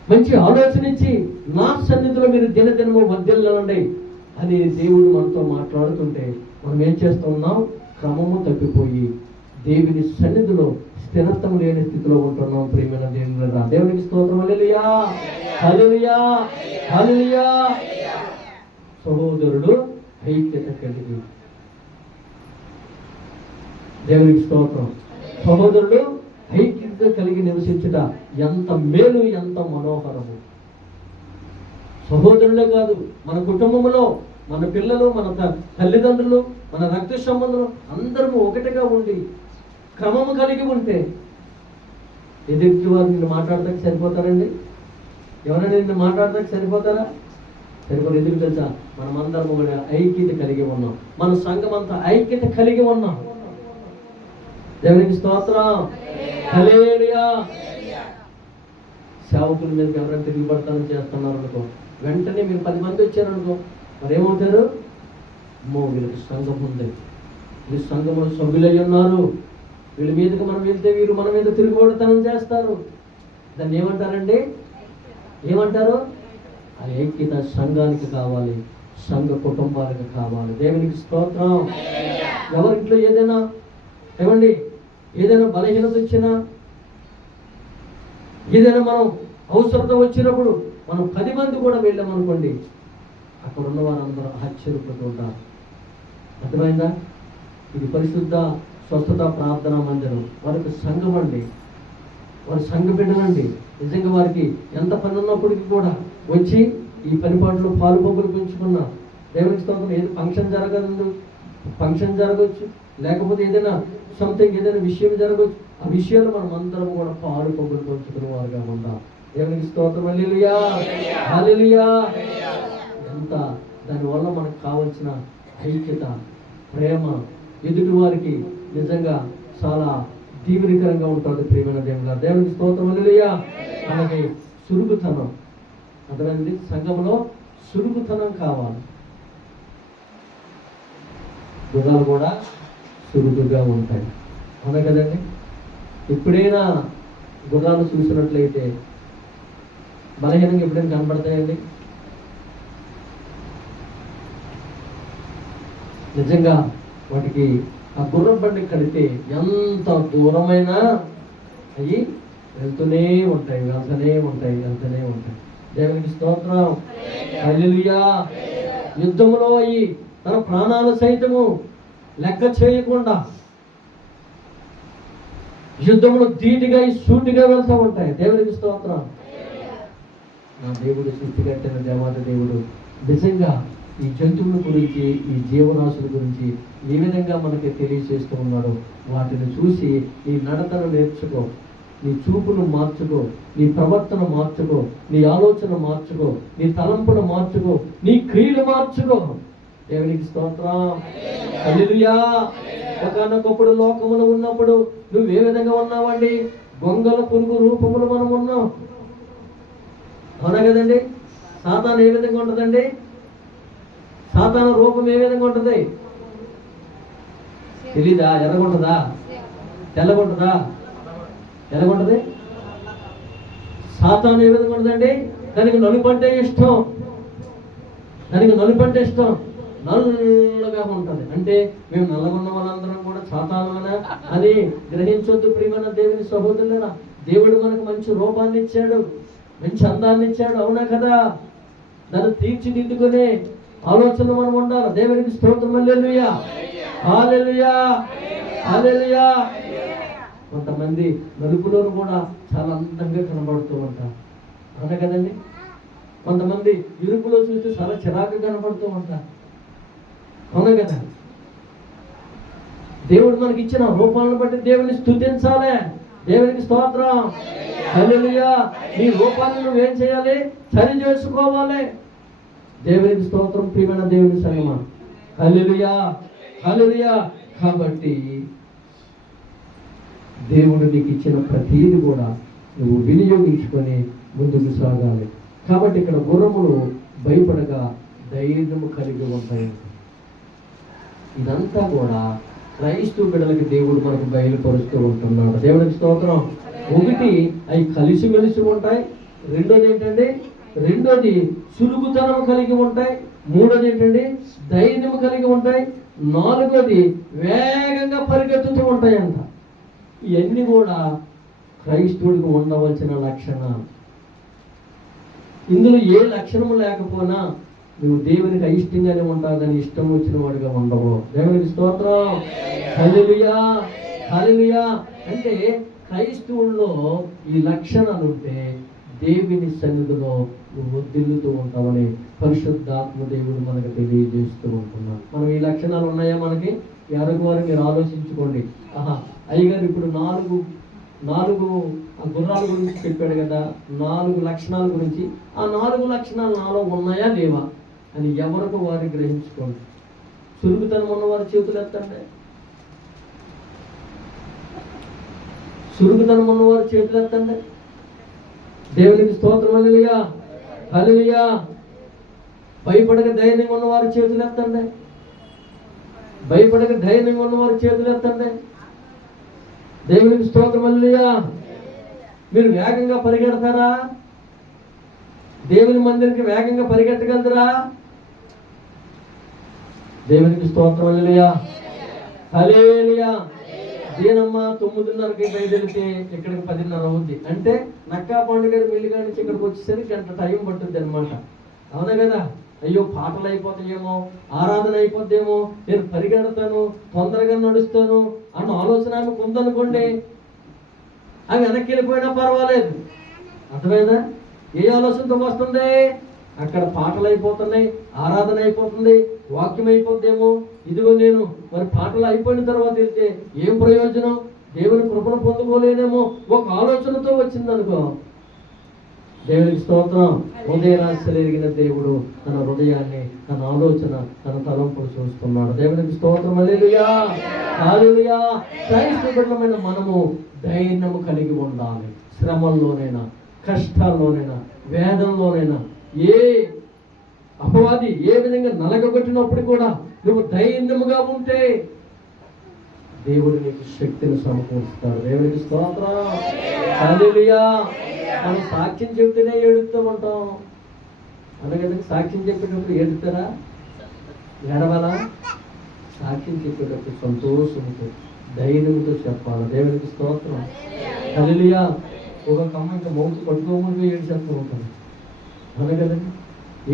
మంచి ఆలోచన ఇచ్చి నా సన్నిధిలో మీరు దినదినము వర్ధిల్లండి అని దేవుడు మనతో మాట్లాడుతుంటే మనం ఏం చేస్తూ ఉన్నాం? క్రమము తప్పిపోయి దేవుని సన్నిధిలో స్థిరత్వం లేని స్థితిలో ఉంటున్నాం. ప్రియమైన దేవుని దేవునికి స్తోత్రం. హల్లెలూయా, హల్లెలూయా, హల్లెలూయా. సహోదరుడు ఐక్యత కలిగి, దేవునికి స్తోత్రం. సహోదరుడు ఐక్యత కలిగి నివసించుట ఎంత మేలు, ఎంత మనోహరము. సహోదరులే కాదు, మన కుటుంబంలో మన పిల్లలు, మన తల్లిదండ్రులు, మన రక్త సంబంధులు అందరము ఒకటిగా ఉండి క్రమము కలిగి ఉంటే ఎదుటి వారు నిన్ను మాట్లాడటానికి సరిపోతారండి? ఎవరైనా నిన్ను మాట్లాడటానికి సరిపోతారా? సరిపోరు. ఎందుకు తెలుసా? మనమందరం కూడా ఐక్యత కలిగి ఉన్నాం. మన సంఘం అంతా ఐక్యత కలిగి ఉన్నాం. దేవునికి స్తోత్రం. హల్లెలూయా. సేవకుల మీద ఎవరైనా తిరుగుబడతానని చేస్తున్నారు అనుకో, వెంటనే మీరు 10 మంది వచ్చారనుకో, మరి ఏమవుతారు? వీళ్ళకి సంఘం ఉంది, వీళ్ళు సంఘంలో సభ్యులై ఉన్నారు, వీళ్ళ మీదకి మనం వెళ్తే వీరు మన మీద తిరుగుబడతానం చేస్తారు. దాన్ని ఏమంటారండి? ఏమంటారు? ఆ ఐక్యత సంఘానికి కావాలి, సంఘ కుటుంబాలకు కావాలి. దేవునికి స్తోత్రం. ఎవరింట్లో ఏదైనా ఏమండి, ఏదైనా బలహీనత వచ్చినా, ఏదైనా మనం అవసరత వచ్చినప్పుడు మనం 10 మంది కూడా వెళ్ళామనుకోండి, అక్కడ ఉన్న వారందరూ ఆశ్చర్యపోతూ ఉంటారు. అర్థమైందా? ఇది పరిశుద్ధ స్వస్థత ప్రార్థనా మందిరం. వారికి సంఘం అండి, వారి సంఘ బిడ్డలండి. నిజంగా వారికి ఎంత పని ఉన్నప్పటికీ కూడా వచ్చి ఈ పనిపాట్లో పాలుపొగులు పెంచుకున్న దేవునికి స్తోత్రం. ఏది ఫంక్షన్ జరగవచ్చు, లేకపోతే ఏదైనా సంథింగ్ ఏదైనా విషయం జరగవచ్చు. ఆ విషయాలు మనం అందరం కూడా పాలుపొగులు పెంచుకునే వారుగా ఉందాం. దేవునికి స్తోత్రం. హల్లెలూయా, హల్లెలూయా. ఎంత దానివల్ల మనకు కావలసిన ఐక్యత, ప్రేమ, ఎదుటి వారికి నిజంగా చాలా దీవెనకరంగా ఉంటుంది. ప్రియమైన దేవుడా, దేవునికి స్తోత్రం. హల్లెలూయా. మనకి సురుగుతనం, అర్థమైంది? సంఘంలో సురుగుతనం కావాలి. గుణాలు కూడా సురుగుగా ఉంటాయి, అవునా కదండి? ఎప్పుడైనా గుర్రాలు చూసినట్లయితే బలహీనంగా ఎప్పుడైనా కనబడతాయండి? నిజంగా వాటికి ఆ గుర్రం బండి కడితే ఎంత దూరమైనా అవి వెళ్తూనే ఉంటాయి, వెళ్తూనే ఉంటాయి, వెళ్తూనే ఉంటాయి. దేవునికి స్తోత్రం. హల్లెలూయా. యుద్ధములో అవి తన ప్రాణాలు సైతము లెక్క చేయకుండా యుద్ధములు ధీటుగా సూటిగా వెళ్తూ ఉంటాయి. దేవునికి స్తోత్రం. నా దేవుడు సృష్టికర్తైన దేవాది దేవుడు నిజంగా ఈ జంతువుల గురించి, ఈ జీవరాశుల గురించి ఏ విధంగా మనకి తెలియజేస్తూ ఉన్నాడో వాటిని చూసి నీ నడతను నేర్చుకో, నీ చూపును మార్చుకో, నీ ప్రవర్తన మార్చుకో, నీ ఆలోచన మార్చుకో, నీ తలంపును మార్చుకో, నీ క్రియలు మార్చుకో. దేవునికి స్తోత్రం. హల్లెలూయా. ఒకనొకప్పుడు లోకములో ఉన్నప్పుడు నువ్వు ఏ విధంగా ఉన్నావండి? గొంగల పురుగు రూపములు మనం ఉన్నాం, అవునా కదండి? సాతాను ఏ విధంగా ఉంటుందండి? సాతాను రూపం ఏ విధంగా ఉంటుంది తెలీదా? ఎర్రగుంటుందా? తెల్లగుంటుందా? ఎలాగుంటుంది? సాతాను ఏ విధంగా ఉంటుందండి? దానికి నలుపంటే ఇష్టం, దానికి నలుపంటే ఇష్టం, నల్లగా ఉంటుంది. అంటే మేము నల్లగున్న వాళ్ళందరం కూడా సాతానునా అని గ్రహించొద్దు. ప్రియమైన దేవుని సహోదరులరా, దేవుడు మనకు మంచి రూపాన్ని ఇచ్చాడు, మంచి అందాన్ని ఇచ్చాడు, అవునా కదా? దాన్ని తీర్చిదిద్దుకునే ఆలోచన మనం ఉండాలి. దేవునికి స్తోత్రం. హల్లెలూయా. హల్లెలూయా, హల్లెలూయా. కొంతమంది నలుపులోను కూడా చాలా అందంగా కనబడుతూ ఉంటారు, అవునా కదండి. కొంతమంది ఇరుపులో చూస్తే చాలా చిరాకు కనబడుతూ ఉంటారు, అవునా కదా. దేవుడు మనకి ఇచ్చిన రూపాలను బట్టి దేవుని స్తుతించాలి. దేవునికి స్తోత్రం, హల్లెలూయా. నీ రూపాన్ని నువ్వేం చేయాలి? సరి చేసుకోవాలి. దేవునికి స్తోత్రం. ప్రియమైన దేవుని సంగమా, హల్లెలూయా, హల్లెలూయా. కాబట్టి దేవుడు నీకు ఇచ్చిన ప్రతీది కూడా నువ్వు వినియోగించుకొని ముందుకు సాగాలి. కాబట్టి ఇక్కడ గుర్రములు భయపడగా ధైర్యము కలిగి ఉంటాయి. ఇదంతా కూడా క్రైస్తవ బిడ్డలకి దేవుడు మనకు బయలుపరుస్తూ ఉంటున్నాడు. దేవునికి స్తోత్రం. ఒకటి, అవి కలిసిమెలిసి ఉంటాయి. రెండోది ఏంటంటే, సులుగుతనం కలిగి ఉంటాయి. మూడోది ఏంటంటే, ధైర్యం కలిగి ఉంటాయి. నాలుగోది వేగంగా పరిగెత్తుతూ ఉంటాయి అంట. ఇవన్నీ కూడా క్రైస్తవుడికి ఉండవలసిన లక్షణాలు. ఇందులో ఏ లక్షణము లేకపోయినా నువ్వు దేవునికి అయిష్టంగానే ఉంటావు, కానీ ఇష్టం వచ్చిన వాడిగా ఉండవు. దేవునికి స్తోత్రం, హల్లెలూయా, హల్లెలూయా. అంటే క్రైస్తవుల్లో ఈ లక్షణాలు ఉంటే దేవుని సన్నిధిలో నువ్వు వర్ధిల్లుతూ ఉంటావని పరిశుద్ధాత్మ దేవుడు మనకు తెలియజేస్తూ ఉంటున్నాడు. మనం ఈ లక్షణాలు ఉన్నాయా మనకి? ఎవరికి వారు మీరు ఆలోచించుకోండి. అయ్యగారు ఇప్పుడు నాలుగు గుర్రాల గురించి చెప్పాడు కదా, 4 లక్షణాల గురించి. ఆ 4 లక్షణాలు నాలో ఉన్నాయా లేవా అని ఎవరికి వారు గ్రహించుకోండి. చురుకుతనం ఉన్నవారి చేతులు ఎత్తండి. చురుకుతనం ఉన్నవారి చేతులు ఎత్తండి. దేవునికి స్తోత్రం, హల్లెలూయా, హల్లెలూయా. భయపడక ధైర్యంగా ఉన్నవారి చేతులు ఎత్తండి. భయపడక ధైర్యంగా ఉన్నవారి చేతులు ఎత్తండి. దేవునికి స్తోత్రం, హల్లెలూయా. మీరు వేగంగా పరిగెడతారా? దేవుని మందిరికి వేగంగా పరిగెట్టగలరా? దేవునికి స్తోత్రం, హల్లెలూయా, హల్లెలూయా. దేనమ్మ 9:30కి బయలుదేరితే ఇక్కడికి 10:30 అవుద్ది అంటే నక్కా పండుగ మిల్లిగా నుంచి ఇక్కడికి వచ్చేసరికి గంట టైం పట్టుద్ది అనమాట, అవునా కదా. అయ్యో పాటలు అయిపోతాయేమో, ఆరాధన అయిపోద్దేమో, నేను పరిగెడతాను, తొందరగా నడుస్తాను అన్న ఆలోచన ఆమెకు ఉందనుకోండి, ఆమె వెనక్కి వెళ్ళిపోయినా పర్వాలేదు. అర్థమైందా? ఏ ఆలోచనతో వస్తుంది? అక్కడ పాటలు అయిపోతున్నాయి, ఆరాధన అయిపోతుంది, వాక్యం అయిపోద్దేమో. ఇదిగో నేను మరి పాటలు అయిపోయిన తర్వాత వెళ్తే ఏం ప్రయోజనం? దేవుని కృపను పొందుకోలేనేమో ఒక ఆలోచనతో వచ్చిందనుకో. దేవునికి స్తోత్రం. హృదయరాశి ఎరిగిన దేవుడు తన హృదయాన్ని, తన ఆలోచన, తన తలంపులు చూస్తున్నాడు. దేవునికి స్తోత్రం, హల్లెలూయా, హల్లెలూయా. క్రైస్తవులమైన మనము ధైర్యము కలిగి ఉండాలి. శ్రమల్లోనైనా, కష్టాల్లోనైనా, వేదంలోనైనా, ఏ అపవాది ఏ విధంగా నలగొట్టినప్పుడు కూడా నువ్వు ధైర్యముగా ఉంటే దేవుడు నీకు శక్తిని సమకూరుస్తాడు. దేవునికి స్తోత్రం, హల్లెలూయా. మనం సాక్ష్యం చెప్తేనే ఏడుస్తూ ఉంటాం, అలాగే సాక్ష్యం చెప్పేటప్పుడు ఏడుస్తారా? ఏడవాలా? సాక్ష్యం చెప్పేటప్పుడు సంతోషంతో, ధైర్యంతో చెప్పాలి. దేవునికి స్తోత్రం, హల్లెలూయా. ఒక కమ్మ ఇంకా మౌతు పట్టుకోమని ఏడుచేస్తూ ఉంటాను, అవునా కదండి.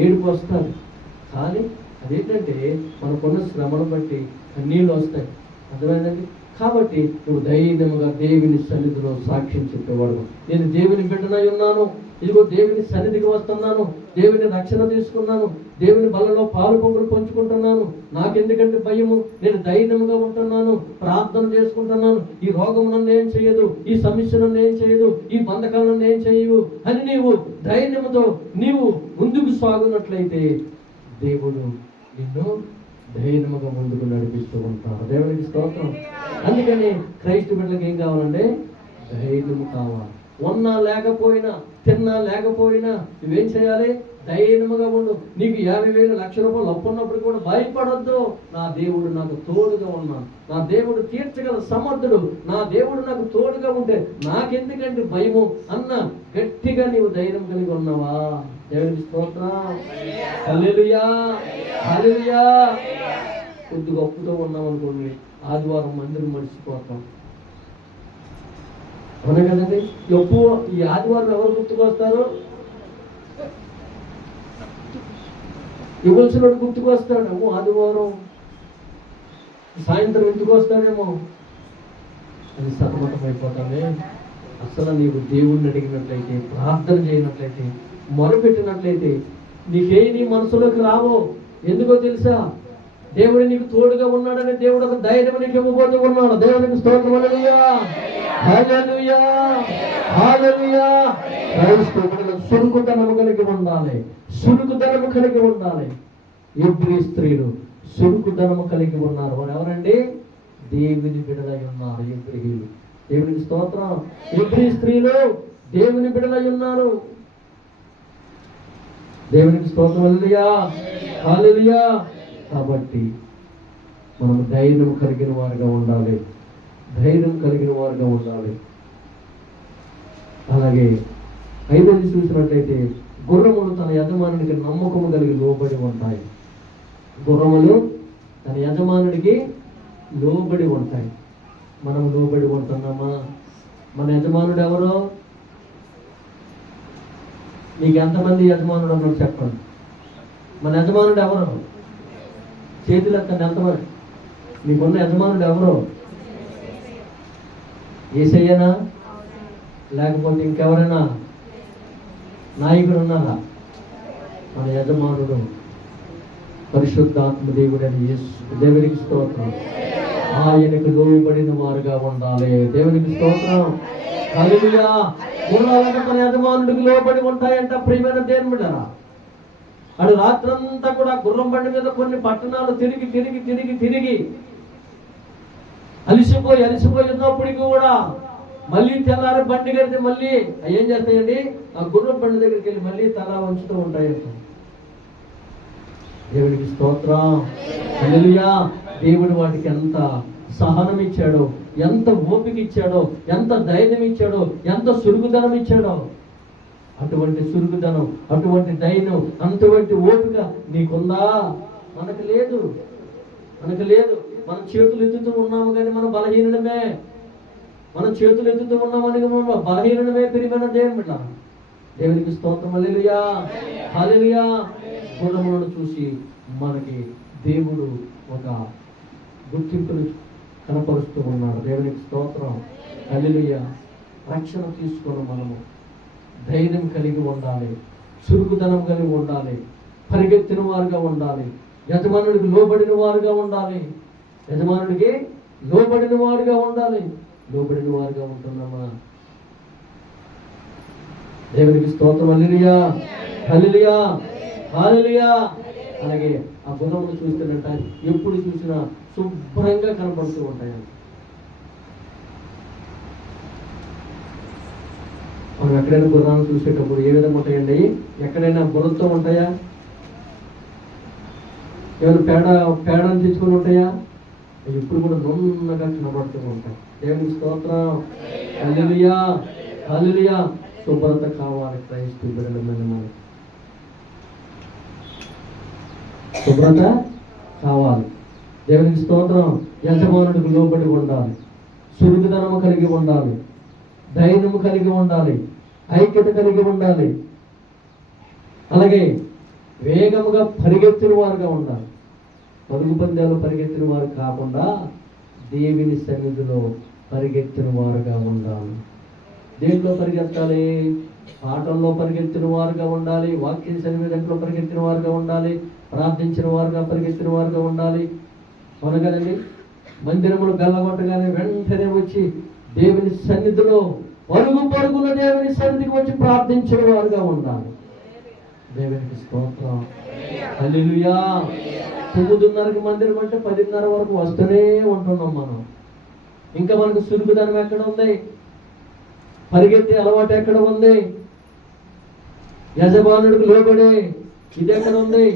ఏడుపు వస్తుంది, కానీ అదేంటంటే మనకున్న శ్రమను బట్టి కన్నీళ్ళు వస్తాయి, అర్థమైందండి. కాబట్టి నువ్వు ధైర్యముగా దేవుని సన్నిధిలో సాక్ష్యం చెప్పేవాడు. నేను దేవుని బిడ్డనై ఉన్నాను, ఇదిగో దేవుని సన్నిధికి వస్తున్నాను, దేవుని రక్షణ తీసుకున్నాను, దేవుని బలలో పాలు పంపులు పంచుకుంటున్నాను, నాకెందుకంటే భయము, నేను ధైర్యముగా ఉంటున్నాను, ప్రార్థన చేసుకుంటున్నాను, ఈ రోగం నన్ను ఏం చేయదు, ఈ సమస్య నన్ను ఏం చేయదు, ఈ బంధకాలు నన్ను ఏం చేయవు అని నీవు ధైర్యముతో నీవు ముందుకు సాగునట్లయితే దేవుడు నిన్ను ధైర్యముగా ముందుకు నడిపిస్తూ ఉంటారు. దేవునికి స్తోత్రం. అందుకని క్రైస్తవ బిడ్డలకు ఏం కావాలంటే ధైర్యము కావాలి. ఉన్నా లేకపోయినా, తిన్నా లేకపోయినా నువ్వేం చేయాలి? ధైర్యముగా ఉండు. నీకు 50,000 1,00,000 అప్పు ఉన్నప్పుడు కూడా భయపడొద్దు. నా దేవుడు నాకు తోడుగా ఉన్నాను, నా దేవుడు తీర్చగల సమర్థుడు, నా దేవుడు నాకు తోడుగా ఉంటే నాకెందుకంటే భయము అన్న గట్టిగా నీవు ధైర్యం కలిగి ఉన్నావా? దేవునికి స్తోత్రం, హల్లెలూయా, హల్లెలూయా. కొద్దిగా అప్పుతో ఉన్నాం అనుకోండి, ఆదివారం మందిరం మర్చిపోతాం, అవునా కదండి. ఎప్పుడు ఈ ఆదివారం ఎవరు గుర్తుకొస్తారు? ఇవ్వాల్సిన గుర్తుకొస్తాడు. ఆదివారం సాయంత్రం ఎందుకు వస్తాడేమో అని సతమతం అయిపోతామే. అసలు నీవు దేవుణ్ణి అడిగినట్లయితే, ప్రార్థన చేయనట్లయితే, మొరపెట్టినట్లయితే నీ మనసులోకి రావో. ఎందుకో తెలుసా? దేవుడు నీకు తోడుగా ఉన్నాడని దేవుడు ఒక ధైర్యం నీకు ఇవ్వబోతూ ఉన్నాడు. దేవునికి స్తోత్రం. హల్లెలూయా, హల్లెలూయా, హల్లెలూయా. సురుకుతనము కలిగి ఉండాలి, సురుకుతనము కలిగి ఉండాలి. ఎబ్రీ స్త్రీలు సురుకుతనము కలిగి ఉన్నారు. వారు ఎవరండి? దేవుని బిడ్డలై ఉన్నారు. ఎబ్రీలు. దేవునికి స్తోత్రం. ఎబ్రీ స్త్రీలు దేవుని బిడ్డలై ఉన్నారు. దేవునికి స్తోత్రం. హల్లెలూయా, హల్లెలూయా. కాబట్టి మనం ధైర్యం కలిగిన వారుగా ఉండాలి, ధైర్యం కలిగిన వారుగా ఉండాలి. అలాగే 5ది చూసినట్లయితే గుర్రములు తన యజమానుడికి నమ్మకము కలిగి లోబడి ఉంటాయి. గుర్రములు తన యజమానుడికి లోబడి ఉంటాయి. మనం లోబడి ఉంటున్నామా? మన యజమానుడు ఎవరో? మీకు ఎంతమంది యజమానుడు అన్నారు చెప్పండి. మన యజమానుడు ఎవరు? చేతులు ఎత్తండి. ఎంతమంది? మీకున్న యజమానుడు ఎవరు? యేసయ్యనా? లేకపోతే ఇంకెవరైనా నాయకుడు ఉన్నారా? మన యజమానుడు పరిశుద్ధాత్మ దేవుడని యేసు. దేవునికి స్తోత్రం. ఆయనకు లోబడిన వారుగా ఉండాలి. దేవునికి స్తోత్రం. హల్లెలూయా. గుర్రాలంటే మన యజమానుడికి లోబడి ఉంటాయంట. ప్రియమైన దేవుని బిడ్డలారా, అడు రాత్రంతా కూడా గుర్రం బండి మీద కొన్ని పట్టణాలు తిరిగి తిరిగి తిరిగి తిరిగి అలిసిపోయి ఉన్నప్పటికీ కూడా మళ్ళీ తెల్లారి బండి కడితే మళ్ళీ ఏం చేస్తాయండి? ఆ గుర్రం బండి దగ్గరికి వెళ్ళి మళ్ళీ తల వంచుతూ ఉంటాయంట. దేవునికి స్తోత్రం. హల్లెలూయా. దేవుడు వాటికి ఎంత సహనం ఇచ్చాడో, ఎంత ఓపిక ఇచ్చాడో, ఎంత ధైర్యం ఇచ్చాడో, ఎంత సురుగుదనం ఇచ్చాడో. అటువంటి సురుగుదనం, అటువంటి ధైర్యం, అటువంటి ఓపిక నీకుందా? మనకు లేదు, మనకు లేదు. మనం చేతులు ఎత్తుతూ ఉన్నాము కానీ మనం బలహీనమే. మనం చేతులు ఎత్తుతూ ఉన్నామని బలహీనమే. ప్రియమైన దేవుని బిడ్డ, దేవునికి స్తోత్రం. హల్లెలూయా, హల్లెలూయా. గుర్రములను చూసి మనకి దేవుడు ఒక గుర్తింపును కనపరుస్తూ ఉన్నాడు. దేవునికి స్తోత్రం. హల్లెలూయా. రక్షణ తీసుకుని మనము ధైర్యం కలిగి ఉండాలి, చురుకుదనం కలిగి ఉండాలి, పరిగెత్తిన వారుగా ఉండాలి, యజమానుడికి లోబడిన వారుగా ఉండాలి, యజమానుడికి లోబడిన వారుగా ఉండాలి. లోబడిన వారుగా ఉంటున్నామా? దేవునికి స్తోత్రం. హల్లెలూయా, హల్లెలూయా, హల్లెలూయా. అలాగే ఆ గుర్రమును చూస్తున్నట్ట ఎప్పుడు చూసినా శుభ్రంగా కనపడుతూ ఉంటాయి. మనం ఎక్కడైనా గుర్రాలను చూసేటప్పుడు ఏ విధంగా ఉంటాయండి? ఎక్కడైనా బురదతో ఉంటాయా? ఏమైనా పేడను తెచ్చుకొని ఉంటాయా? ఎప్పుడు కూడా నున్నగా కనబడుతూ ఉంటాయి. దేవునికి స్తోత్రం. హల్లెలూయా, హల్లెలూయా. శుభ్రత కావాలి క్రైస్తవ బిడ్డల మీద. మనకి శుభ్రత కావాలి. దేవునికి స్తోత్రం. యజమానుడికి లోబడి ఉండాలి, సురుగుదనము కలిగి ఉండాలి, ధైర్యము కలిగి ఉండాలి, ఐక్యత కలిగి ఉండాలి. అలాగే వేగముగా పరిగెత్తిన వారుగా ఉండాలి. పరుగు పందాలు పరిగెత్తిన వారు కాకుండా దేవుని సన్నిధిలో పరిగెత్తిన వారుగా ఉండాలి. దేంట్లో పరిగెత్తాలి? పాటల్లో పరిగెత్తిన వారుగా ఉండాలి, వాక్య సన్నిధిలో పరిగెత్తిన వారుగా ఉండాలి, ప్రార్థించిన వారుగా పరిగెత్తిన వారుగా ఉండాలి. అవును కదండి? మందిరములు గల్లగొట్టగానే వెంటనే వచ్చి దేవుని సన్నిధిలో పరుగున దేవుని సన్నిధికి వచ్చి ప్రార్థించిన వారుగా ఉండాలి. దేవునికి స్తోత్రం. హల్లెలూయా. 9:30కి మందిరం అంటే 10:30 వరకు వస్తూనే ఉంటున్నాం మనం. ఇంకా మనకు సులుపుదనం ఎక్కడ ఉంది? పరిగెత్తే అలవాటు ఎక్కడ ఉంది? యజమానుడికి లోబడే ఇది ఎక్కడ ఉంది?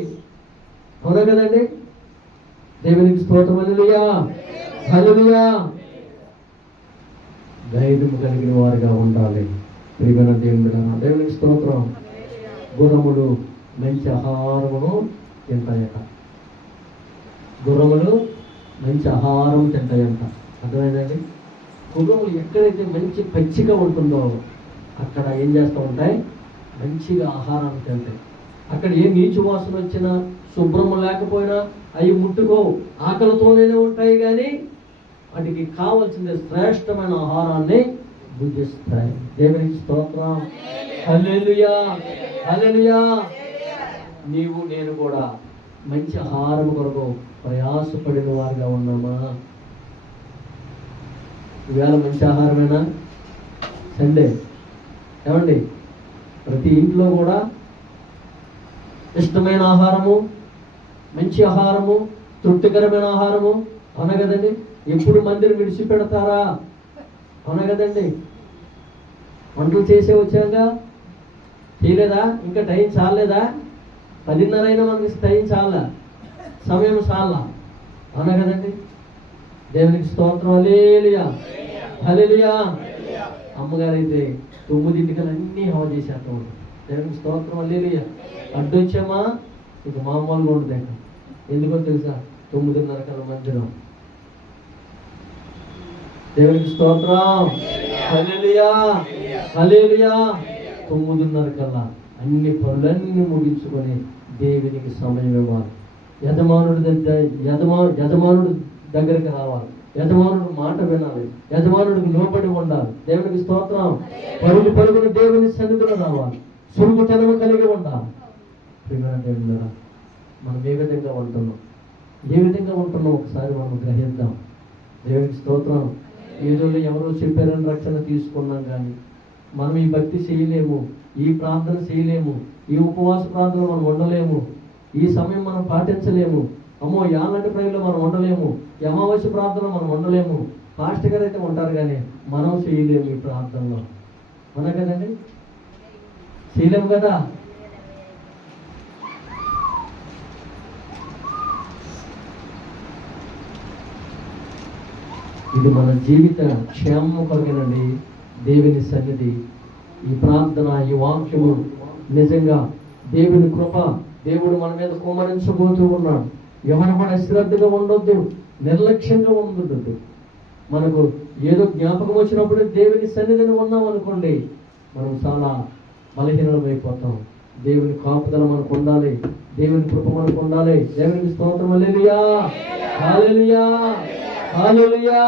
అవునా కదండి? దేవునికి స్తోత్రం. హల్లెలూయా, హల్లెలూయా. ధైర్యం కలిగిన వారుగా ఉండాలి. ప్రియమైన దేవునికి స్తోత్రం. గుర్రములు మంచి ఆహారమును తింటాయట. గుర్రములు మంచి ఆహారం తింటాయంట. అర్థమైందండి? గుర్రములు ఎక్కడైతే మంచి పచ్చిగా ఉంటుందో అక్కడ ఏం చేస్తూ ఉంటాయి? మంచిగా ఆహారాన్ని తింటాయి. అక్కడ ఏ నీచు వాసన వచ్చినా, శుభ్రము లేకపోయినా అవి ముట్టుకో, ఆకలితోనే ఉంటాయి, కానీ వాటికి కావలసిన శ్రేష్టమైన ఆహారాన్ని భుజిస్తాయి. దేవునికి స్తోత్రం. హల్లెలూయా, హల్లెలూయా. నీవు నేను కూడా మంచి ఆహారం కొరకు ప్రయాసపడిన వారిగా ఉన్నామా? ఈవేళ మంచి ఆహారమేనా? సండే ఏమండి, ప్రతి ఇంట్లో కూడా ఇష్టమైన ఆహారము, మంచి ఆహారము, తృప్తికరమైన ఆహారము, అవునా కదండి? ఎప్పుడు మందిరం విడిచిపెడతారా? అవునా కదండి? వంటలు చేసే వచ్చాక చేయలేదా? ఇంకా టైం చాలేదా? 10:30 అయినా మనకి టైం చాలా, సమయం చాలా, అవునా కదండి? దేవునికి స్తోత్రం. హల్లెలూయా, హల్లెలూయా. అమ్మగారు అయితే 9 అన్నీ హావ చేసేస్తాం. దేవునికి స్తోత్రం. హల్లెలూయా. అడ్డొచ్చామా ఇక మామూలుగా ఉంటుంది. ఎందుకో తెలుసా? 9:30 మందిరం. దేవునికి స్తోత్రం. హల్లెలూయా, హల్లెలూయా. 9:30 అన్ని పనులన్నీ ముగించుకొని దేవునికి సమయం ఇవ్వాలి. యజమానుడి దగ్గరికి రావాలి. యజమానుడు మాట వినాలి. యజమానుడికి లోబడి ఉండాలి. దేవునికి స్తోత్రం. పరుగున దేవుని సన్నిధిలో రావాలి. సురుగుతనము కలిగి ఉండాలి. ప్రియమైన దేవుడా, మనం ఏ విధంగా ఉంటున్నాం, ఒకసారి మనం గ్రహిద్దాం. దేవునికి స్తోత్రం. ఏదో ఎవరో చెప్పారని రక్షణ తీసుకున్నాం, కానీ మనం ఈ భక్తి చేయలేము, ఈ ప్రార్థన చేయలేము, ఈ ఉపవాస ప్రార్థన మనం ఉండలేము, ఈ సమయం మనం పాటించలేము. అమ్మో, యాలాంటి ప్రజల్లో మనం ఉండలేము, అమావాస్య ప్రార్థన మనం ఉండలేము. పాస్టర్ గారు అయితే ఉంటారు, కానీ మనం చేయలేము ఈ ప్రార్థనలో. అవునా కదండి? చేయలేము కదా? ఇది మన జీవిత క్షేమము కలిగినండి. దేవుని సన్నిధి, ఈ ప్రార్థన, ఈ వాక్యము నిజంగా దేవుని కృప, దేవుడు మన మీద కుమ్మరించబోతూ ఉన్నాడు. ఎవరు కూడా అశ్రద్ధగా ఉండొద్దు, నిర్లక్ష్యంగా ఉండొద్దు. మనకు ఏదో జ్ఞాపకం వచ్చినప్పుడు దేవుని సన్నిధిని ఉన్నాం అనుకోండి, మనం చాలా బలహీనమైపోతాం. దేవుని కాపుదల మనకు ఉండాలి, దేవుని కృప మనకు ఉండాలి. దేవునికి స్తోత్రం. హల్లెలూయా, హల్లెలూయా, హల్లెలూయా.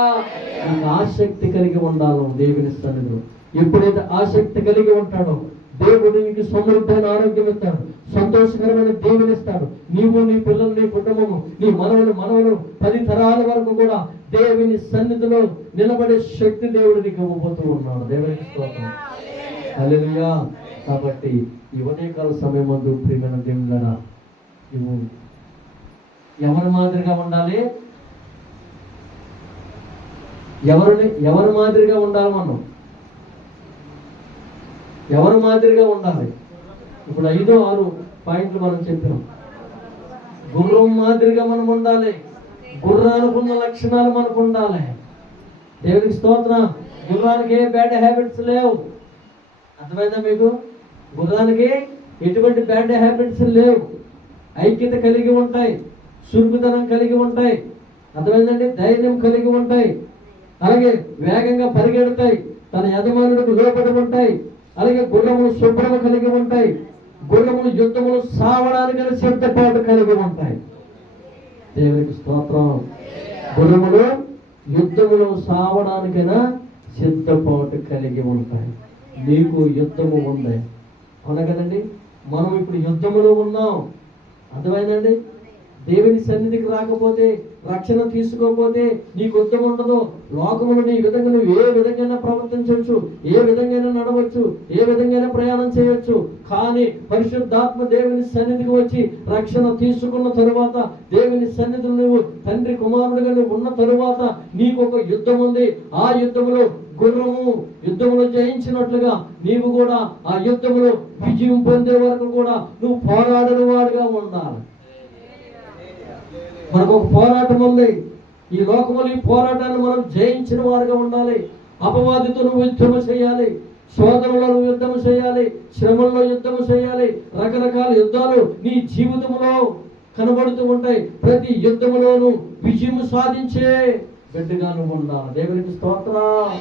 నీకు ఆసక్తి కలిగి ఉండాలి దేవుని సన్నిధిలో. ఎప్పుడైతే ఆసక్తి కలిగి ఉంటాడో దేవుడు నీకు సమృద్ధమైన ఆరోగ్యం ఇస్తాడు, సంతోషకరమైన దేవుని ఇస్తాడు. నీవు, నీ పిల్లలు, నీ కుటుంబము, నీ మనవలు 10 తరాల వరకు కూడా దేవుని సన్నిధిలో నిలబడే శక్తి దేవుడు నీకు ఇవ్వబోతూ ఉన్నాడు. దేవునికి స్తోత్రం. హల్లెలూయా. కాబట్టి ఈ ఉదయకాల సమయం ముందు ప్రియమైన దేవుళ్ళారా, నువ్వు ఎవరి మాదిరిగా ఉండాలి? ఎవరి మాదిరిగా ఉండాలి? మనం ఎవరి మాదిరిగా ఉండాలి? ఇప్పుడు 5, 6 పాయింట్లు మనం చెప్పాం. గుర్రం మాదిరిగా మనం ఉండాలి. గుర్రానికి ఉన్న లక్షణాలు మనకు ఉండాలి. దేవునికి స్తోత్రం. గుర్రానికి ఏ బ్యాడ్ హ్యాబిట్స్ లేవు. అర్థమైందా మీకు? గుర్రానికి ఎటువంటి బ్యాడ్ హ్యాబిట్స్ లేవు. ఐక్యత కలిగి ఉంటాయి, చురుకుతనం కలిగి ఉంటాయి. అర్థమైందండి? ధైర్యం కలిగి ఉంటాయి. అలాగే వేగంగా పరిగెడతాయి, తన యజమానుడికి లోబడి ఉంటాయి. అలాగే గుర్రములు శుభ్రము కలిగి ఉంటాయి. గుర్రములు యుద్ధములు సావడానికి సిద్ధపాటు కలిగి ఉంటాయి. దేవునికి స్తోత్రం. గుర్రములు యుద్ధములు సావడానికైనా సిద్ధపాటు కలిగి ఉంటాయి. నీకు యుద్ధము ఉంది, అవునా కదండి? మనం ఇప్పుడు యుద్ధములో ఉన్నాం. అర్థమైందండి? దేవుని సన్నిధికి రాకపోతే, రక్షణ తీసుకోకపోతే నీకు యుద్ధం ఉండదు. లోకములు నీ విధంగా నువ్వు ఏ విధంగా ప్రవర్తించవచ్చు, ఏ విధంగా నడవచ్చు, ఏ విధంగా ప్రయాణం చేయొచ్చు. కానీ పరిశుద్ధాత్మ దేవుని సన్నిధికి వచ్చి రక్షణ తీసుకున్న తరువాత, దేవుని సన్నిధిలో నువ్వు తండ్రి కుమారుడిగా నువ్వు ఉన్న తరువాత నీకు ఒక యుద్ధం ఉంది. ఆ యుద్ధములో గుర్రము యుద్ధములో జయించినట్లుగా నీవు కూడా ఆ యుద్ధములో విజయం పొందే వరకు కూడా నువ్వు పోరాడిన వాడుగా ఉండాలి. మనకు ఒక పోరాటం ఉంది. ఈ లోకములు ఈ పోరాటాన్ని మనం జయించిన వారుగా ఉండాలి. అపవాదితో నువ్వు యుద్ధము చేయాలి, శోధనలో నువ్వు యుద్ధము చేయాలి, శ్రమల్లో యుద్ధము చేయాలి. రకరకాల యుద్ధాలు నీ జీవితంలో కనబడుతూ ఉంటాయి. ప్రతి యుద్ధములోనూ విజయం సాధించే బిడ్డగా నువ్వు ఉండాలి. దేవునికి స్తోత్రం.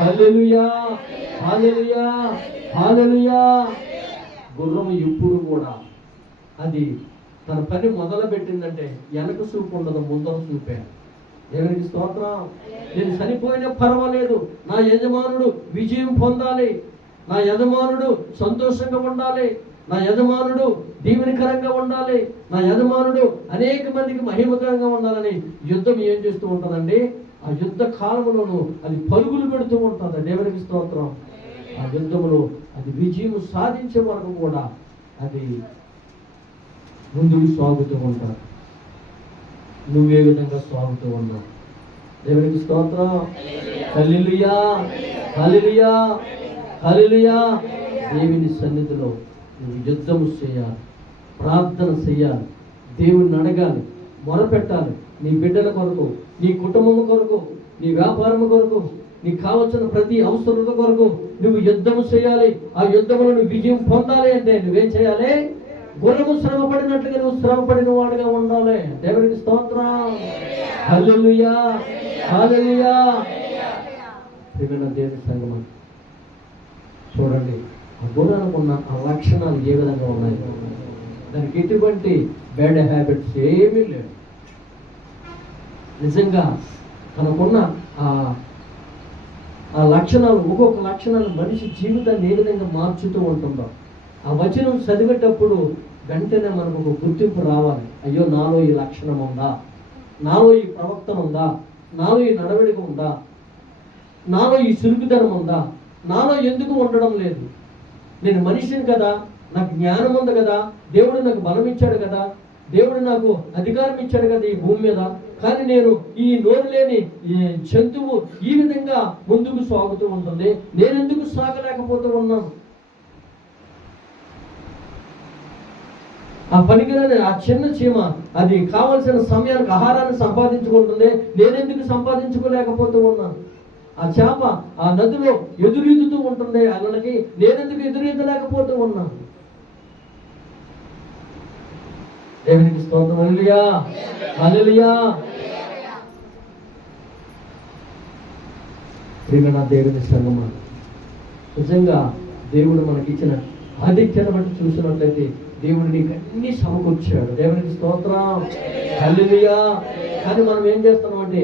హల్లెలూయా, హల్లెలూయా, హల్లెలూయా. గుర్రం ఎప్పుడు కూడా అది తన పని మొదలు పెట్టిందంటే వెనక చూపు ఉండదు, ముందర చూపే. దేవునికి స్తోత్రం. నేను చనిపోయినా పర్వాలేదు, నా యజమానుడు విజయం పొందాలి, నా యజమానుడు సంతోషంగా ఉండాలి, నా యజమానుడు దీవెనకరంగా ఉండాలి, నా యజమానుడు అనేక మందికి మహిమకరంగా ఉండాలని యుద్ధం ఏం చేస్తూ ఉంటుందండి? ఆ యుద్ధ కాలంలోనూ అది పరుగులు పెడుతూ ఉంటుంది. దేవునికి స్తోత్రం. ఆ యుద్ధంలో అది విజయం సాధించే వరకు కూడా అది ముందుకు సాగుతూ ఉంటారు. నువ్వే విధంగా సాగుతూ ఉన్నావు? దేవునికి స్తోత్రం. హల్లెలూయా, హల్లెలూయా, హల్లెలూయా. దేవుని సన్నిధిలో నువ్వు యుద్ధము చేయాలి, ప్రార్థన చేయాలి, దేవుణ్ణి అడగాలి, మొరపెట్టాలి. నీ బిడ్డల కొరకు, నీ కుటుంబం కొరకు, నీ వ్యాపారం కొరకు, నీకు కావలసిన ప్రతి అవసరత కొరకు నువ్వు యుద్ధము చేయాలి. ఆ యుద్ధంలో నువ్వు విజయం పొందాలి అంటే నువ్వేం చేయాలి? గుర్రము శ్రమ పడినట్లుగా నువ్వు శ్రమ పడిన వాడుగా ఉండాలి. దేవునికి స్తోత్రం. హల్లెలూయా, హల్లెలూయా. ప్రియమైన దేవుని సంగమం, చూడండి ఆ గుర్రానికి ఉన్న ఆ లక్షణాలు ఏ విధంగా ఉన్నాయి. దానికి ఎటువంటి బ్యాడ్ హ్యాబిట్స్ ఏమీ లేవు. నిజంగా తనకున్న ఆ లక్షణాలు, ఒక్కొక్క లక్షణాలు మనిషి జీవితాన్ని ఏ విధంగా మార్చుతూ ఉంటుందో ఆ వచనం చదివేటప్పుడు వెంటనే మనకు ఒక గుర్తింపు రావాలి. అయ్యో, నాలో ఈ లక్షణం ఉందా, నాలో ఈ ప్రవర్తన ఉందా, నాలో ఈ నడవడిక ఉందా, నాలో ఈ చురుకుదనం ఉందా, నాలో ఎందుకు ఉండడం లేదు? నేను మనిషిని కదా, నాకు జ్ఞానం ఉంది కదా, దేవుడు నాకు బలం ఇచ్చాడు కదా, దేవుడు నాకు అధికారం ఇచ్చాడు కదా ఈ భూమి మీద, కానీ నేను ఈ నోరు లేని జంతువు ఈ విధంగా ముందుకు సాగుతూ ఉంటుంది, నేనెందుకు సాగలేకపోతూ ఉన్నాను? ఆ పనికిరాని ఆ చిన్న చీమ అది కావలసిన సమయానికి ఆహారాన్ని సంపాదించుకుంటుంది, నేనెందుకు సంపాదించుకోలేకపోతూ ఉన్నాను? ఆ చేప ఆ నదిలో ఎదురీదుతూ ఉంటుంది అలలకి, నేనెందుకు ఎదురీదలేకపోతూ ఉన్నాను? దేవునికి స్తోత్రం. హల్లెలూయా, హల్లెలూయా. ప్రియమైన దేవుని సంగమా, నిజంగా దేవుడు మనకిచ్చిన ఆధిక్యతను బట్టి చూసినట్లయితే దేవుడు నీకు అన్ని సమకూర్చాడు. దేవునికి స్తోత్రం. హల్లెలూయా. కానీ మనం ఏం చేస్తున్నాం అంటే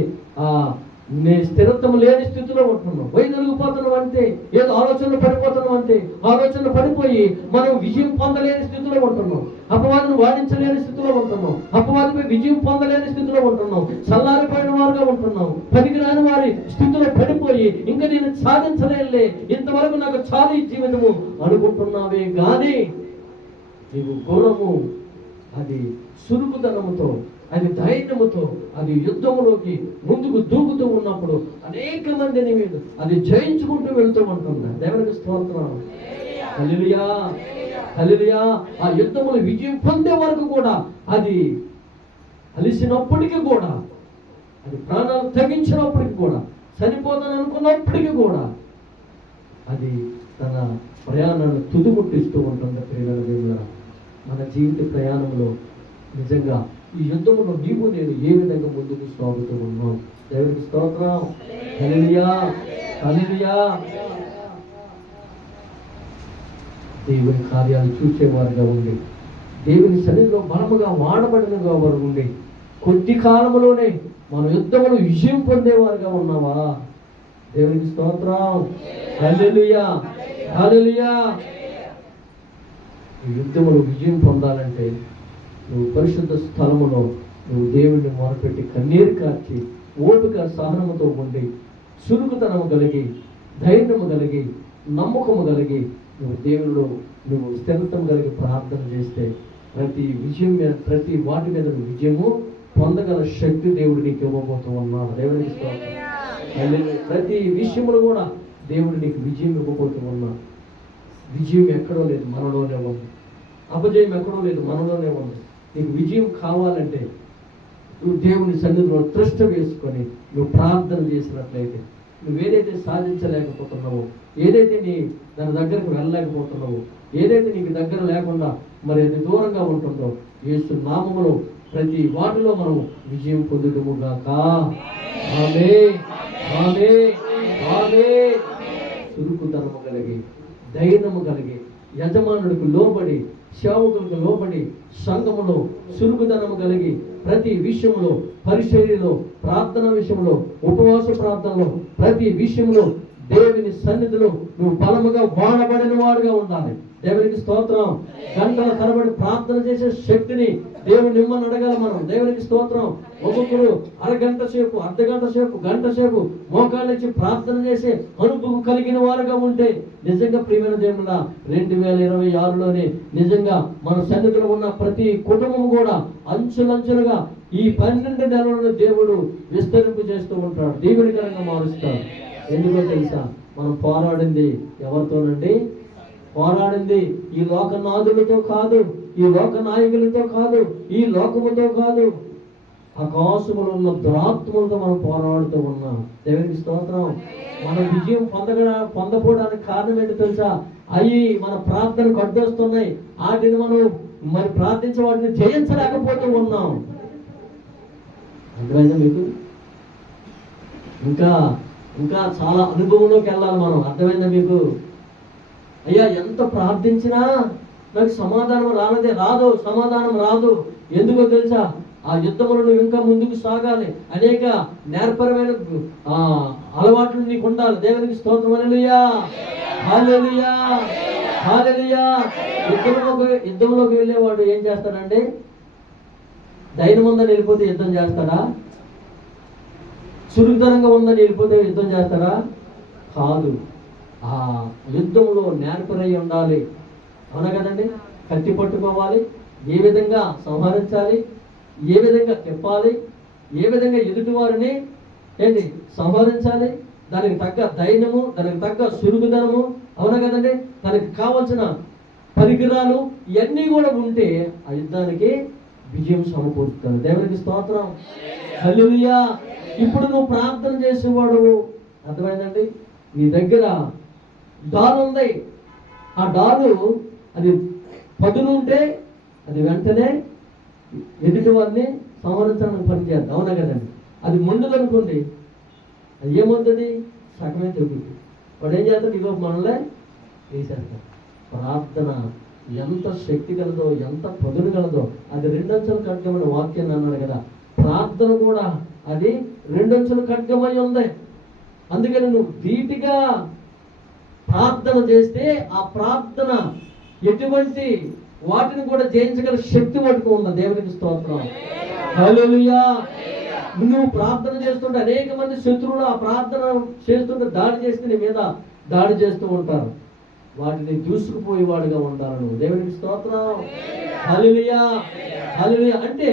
నేను స్థిరత్వం లేని స్థితిలో ఉంటున్నాం, వైదొలిగిపోతున్నాం అంతే, ఏదో ఆలోచనలు పడిపోతున్నాం అంతే. ఆలోచనలు పడిపోయి మనం విజయం పొందలేని స్థితిలో ఉంటున్నాం, అపవాదిని వాదించలేని స్థితిలో ఉంటున్నాం, అపవాదిపై విజయం పొందలేని స్థితిలో ఉంటున్నాం, చల్లారిపోయిన వారుగా ఉంటున్నాం, పనికిరాని వారి స్థితిలో పడిపోయి ఇంకా నేను సాధించలేనులే, ఇంతవరకు నాకు చాలు ఈ జీవితము అనుకుంటున్నావే కానీ నీవు గుణము, అది సురుకుదనముతో, అది ధైర్యముతో, అది యుద్ధములోకి ముందుకు దూకుతూ ఉన్నప్పుడు అనేక మందిని అది జయించుకుంటూ వెళ్తూ ఉంటుంది. దేవునికి స్తోత్రం. హల్లెలూయా, హల్లెలూయా. ఆ యుద్ధములు విజయం పొందే వరకు కూడా అది అలిసినప్పటికీ కూడా, అది ప్రాణాలు తగ్గించినప్పటికీ కూడా, చనిపోతాను అనుకున్నప్పటికీ కూడా అది తన ప్రయాణాన్ని తుదిముట్టిస్తూ ఉంటుంది. ప్రియమైన దేవుడా, మన జీవిత ప్రయాణంలో నిజంగా ఈ యుద్ధంలో నీవు నేను ఏ విధంగా ముందుకు సాగుతూ ఉన్నాం? దేవునికి స్తోత్రం. హల్లెలూయా, హల్లెలూయా. దేవుని కార్యాలు చూసేవారుగా ఉండి, దేవుని సన్నిధిలో బలముగా వాడబడిన వారు ఉండి, కొద్ది కాలంలోనే మన యుద్ధములు విజయం పొందేవారుగా ఉన్నావా? దేవునికి స్తోత్రం. హల్లెలూయా, హల్లెలూయా. ఈ యుద్ధములు విజయం పొందాలంటే నువ్వు పరిశుద్ధ స్థలములో నువ్వు దేవుడిని మొరపెట్టి కన్నీరు కార్చి ఓపిక సహనముతో ఉండి చురుకుతనము కలిగి ధైర్యము కలిగి నమ్మకము కలిగి నువ్వు దేవుడిలో నువ్వు స్థిరత్వం కలిగి ప్రార్థన చేస్తే ప్రతి విజయం మీద, ప్రతి వాటి మీద నువ్వు విజయము పొందగల శక్తి దేవుడు నీకు ఇవ్వబోతూ ఉన్నాడు. దేవుడికి ప్రతి విషయంలో కూడా దేవుడు నీకు విజయం ఇవ్వబోతూ ఉన్నాడు. విజయం ఎక్కడో లేదు, మనలోనే ఉంది. అపజయం ఎక్కడో లేదు, మనలోనే ఉంది. నీకు విజయం కావాలంటే నువ్వు దేవుని సన్నిధిలో త్రష్ట వేసుకొని నువ్వు ప్రార్థన చేసినట్లయితే, నువ్వేదైతే సాధించలేకపోతున్నావో, ఏదైతే దాని దగ్గరకు వెళ్ళలేకపోతున్నావో, ఏదైతే నీకు దగ్గర లేకుండా మరి అది దూరంగా ఉంటుందో, యేసు నామములో ప్రతి వాటిలో మనం విజయం పొందుటము గాక. ఆమేన్, ఆమేన్, ఆమేన్. చురుకుతనము కలిగి ధైర్యము కలిగి యజమానుడికి లోబడి సేవకులకు లోబడి సంఘములో సులుగుదనము కలిగి ప్రతి విషయంలో, పరిచర్యలో, ప్రార్థన విషయంలో, ఉపవాస ప్రార్థనలో, ప్రతి విషయంలో దేవుని సన్నిధిలో నువ్వు బలముగా వాడబడిన వాడుగా ఉండాలి. దేవునికి స్తోత్రం. గంటల తరబడి ప్రార్థన చేసే శక్తిని దేవుని నిమ్మని అడగాల మనం. దేవునికి స్తోత్రం. ఒక్కొక్కరు అరగంట సేపు, అర్ధగంట సేపు, గంట సేపు మోకాళ్ళ నుంచి ప్రార్థన చేసే అనుభవం కలిగిన వారుగా ఉంటే నిజంగా ప్రియమైన దేవుళ్ళ 2026లోనే నిజంగా మన సన్నిధిలో ఉన్న ప్రతి కుటుంబం కూడా అంచులంచులుగా ఈ 12 నెలలను దేవుడు విస్తరింపు చేస్తూ ఉంటాడు, దీవెనకరంగా మారుస్తాడు. ఎందుకో తెలుసా? మనం పోరాడింది ఎవరితోనండి? పోరాడింది ఈ లోకనాథులతో కాదు, ఈ లోక నాయకులతో కాదు, ఈ లోకముతో కాదు, ఆకాశములో ఉన్న దురాత్మలతో మనం పోరాడుతూ ఉన్నాం. దేవునికి స్తోత్రం. మన విజయం పొందపోవడానికి కారణం ఏంటో తెలుసా? అవి మన ప్రార్థనకు అడ్డొస్తున్నాయి. వాటిని మనం మరి ప్రార్థించే వాటిని జయించలేకపోతూ ఉన్నాం. అర్థమైందా మీకు? ఇంకా ఇంకా చాలా అనుభవంలోకి వెళ్ళాలి మనం. అర్థమైందా మీకు? అయ్యా, ఎంత ప్రార్థించినా నాకు సమాధానం రాదు, సమాధానం రాదు. ఎందుకో తెలుసా? ఆ యుద్ధములు నువ్వు ఇంకా ముందుకు సాగాలి. అనేక నేర్పరమైన అలవాట్లు నీకు ఉండాలి. దేవునికి స్తోత్రం. హల్లెలూయా, హల్లెలూయా, హల్లెలూయా. యుద్ధంలోకి వెళ్ళేవాడు ఏం చేస్తాడండి? ధైర్యం ఉందని వెళ్ళిపోతే యుద్ధం చేస్తాడా? చురుకుతనంగా ఉందని వెళ్ళిపోతే యుద్ధం చేస్తాడా? కాదు. ఆ యుద్ధంలో నేర్పరై ఉండాలి. అవునా కదండి? కత్తి పట్టుకోవాలి, ఏ విధంగా సంహరించాలి, ఏ విధంగా తిప్పాలి, ఏ విధంగా ఎదుటి వారిని సంహరించాలి, దానికి తగ్గ ధైర్యము, దానికి తగ్గ సురుగుదనము, అవునా కదండి? దానికి కావలసిన పరికరాలు ఇవన్నీ కూడా ఉంటే ఆ యుద్ధానికి విజయం సమకూరుతుంది. దేవునికి స్తోత్రం. హల్లెలూయా. ఇప్పుడు నువ్వు ప్రార్థన చేసేవాడు, అర్థమైందండి? నీ దగ్గర డాలు ఉంది. ఆ డాలు అది పదును ఉంటే అది వెంటనే ఎదుటి వారిని సంహరించడానికి పనిచేద్దాం. అవునా కదండి? అది మొండుదనుకోండి, అది ఏమవుతుంది? సగమే తిరుగుతుంది. వాడు ఏం చేస్తాడు? ఇగో మనల్ని వేసేస్తాడు. ప్రార్థన ఎంత శక్తి కలదో, ఎంత పదును కలదో. అది 2 అంచెల ఖడ్గమైన వాక్యాన్ని అన్నాడు కదా. ప్రార్థన కూడా అది 2 అంచెల ఖడ్గమై ఉంది. అందుకని నువ్వు ధీటుగా ప్రార్థన చేస్తే ఆ ప్రార్థన ఎటువంటి వాటిని కూడా జయించగల శక్తి పట్టుకు ఉంది. దేవునికి స్తోత్రం. హల్లెలూయా. నువ్వు ప్రార్థన చేస్తుంటే అనేక మంది శత్రువులు ఆ ప్రార్థన చేస్తుంటే దాడి చేస్తే నీ మీద దాడి చేస్తూ ఉంటారు. వాటిని దూసుకుపోయేవాడుగా ఉంటారు నువ్వు. దేవునికి స్తోత్రం. హల్లెలూయా, హల్లెలూయా. అంటే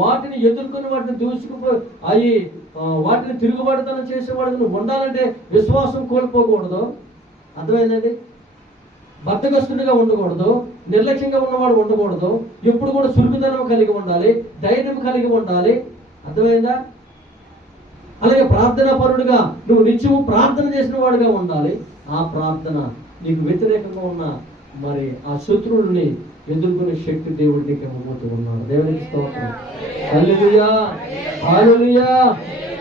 వాటిని ఎదుర్కొని వాటిని దూసుకుపోయి వాటిని తిరుగుబడితనం చేసేవాడు నువ్వు ఉండాలంటే విశ్వాసం కోల్పోకూడదు. అర్థమైందండి? బద్ధకస్తుడిగా ఉండకూడదు, నిర్లక్ష్యంగా ఉన్నవాడు ఉండకూడదు. ఎప్పుడు కూడా సులుపుదనం కలిగి ఉండాలి, ధైర్యం కలిగి ఉండాలి. అర్థమైందా? అలాగే ప్రార్థనా పరుడుగా నువ్వు నిత్యము ప్రార్థన చేసిన వాడుగా ఉండాలి. ఆ ప్రార్థన నీకు వ్యతిరేకంగా ఉన్న మరి ఆ శత్రువుల్ని ఎదుర్కొనే శక్తి దేవుడు నీకు ఇవ్వబోతూ ఉన్నాడు. దేవునికి స్తోత్రం. హల్లెలూయా, హల్లెలూయా,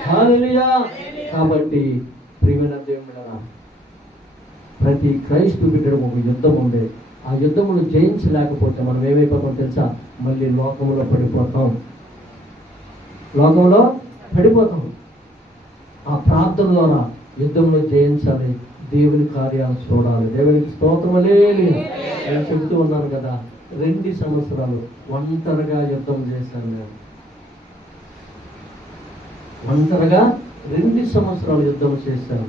హల్లెలూయా. కాబట్టి ప్రియమైన దేవుడా, ప్రతి క్రైస్తవ బిడ్డకు ఒక యుద్ధం ఉంది. ఆ యుద్ధమును జయించలేకపోతే మనం ఏమైపోతాం తెలుసా? మళ్ళీ లోకంలో పడిపోతాం. లోకంలో పడిపోతాం. ఆ ప్రార్థన ద్వారా యుద్ధంలో జయించాలి, దేవుని కార్యాలు చూడాలి. దేవునికి స్తోత్రం. నేను చెబుతూ ఉన్నాను కదా, 2 సంవత్సరాలు ఒంటరిగా యుద్ధం చేశాను నేను. ఒంటరిగా 2 సంవత్సరాలు యుద్ధం చేశాను.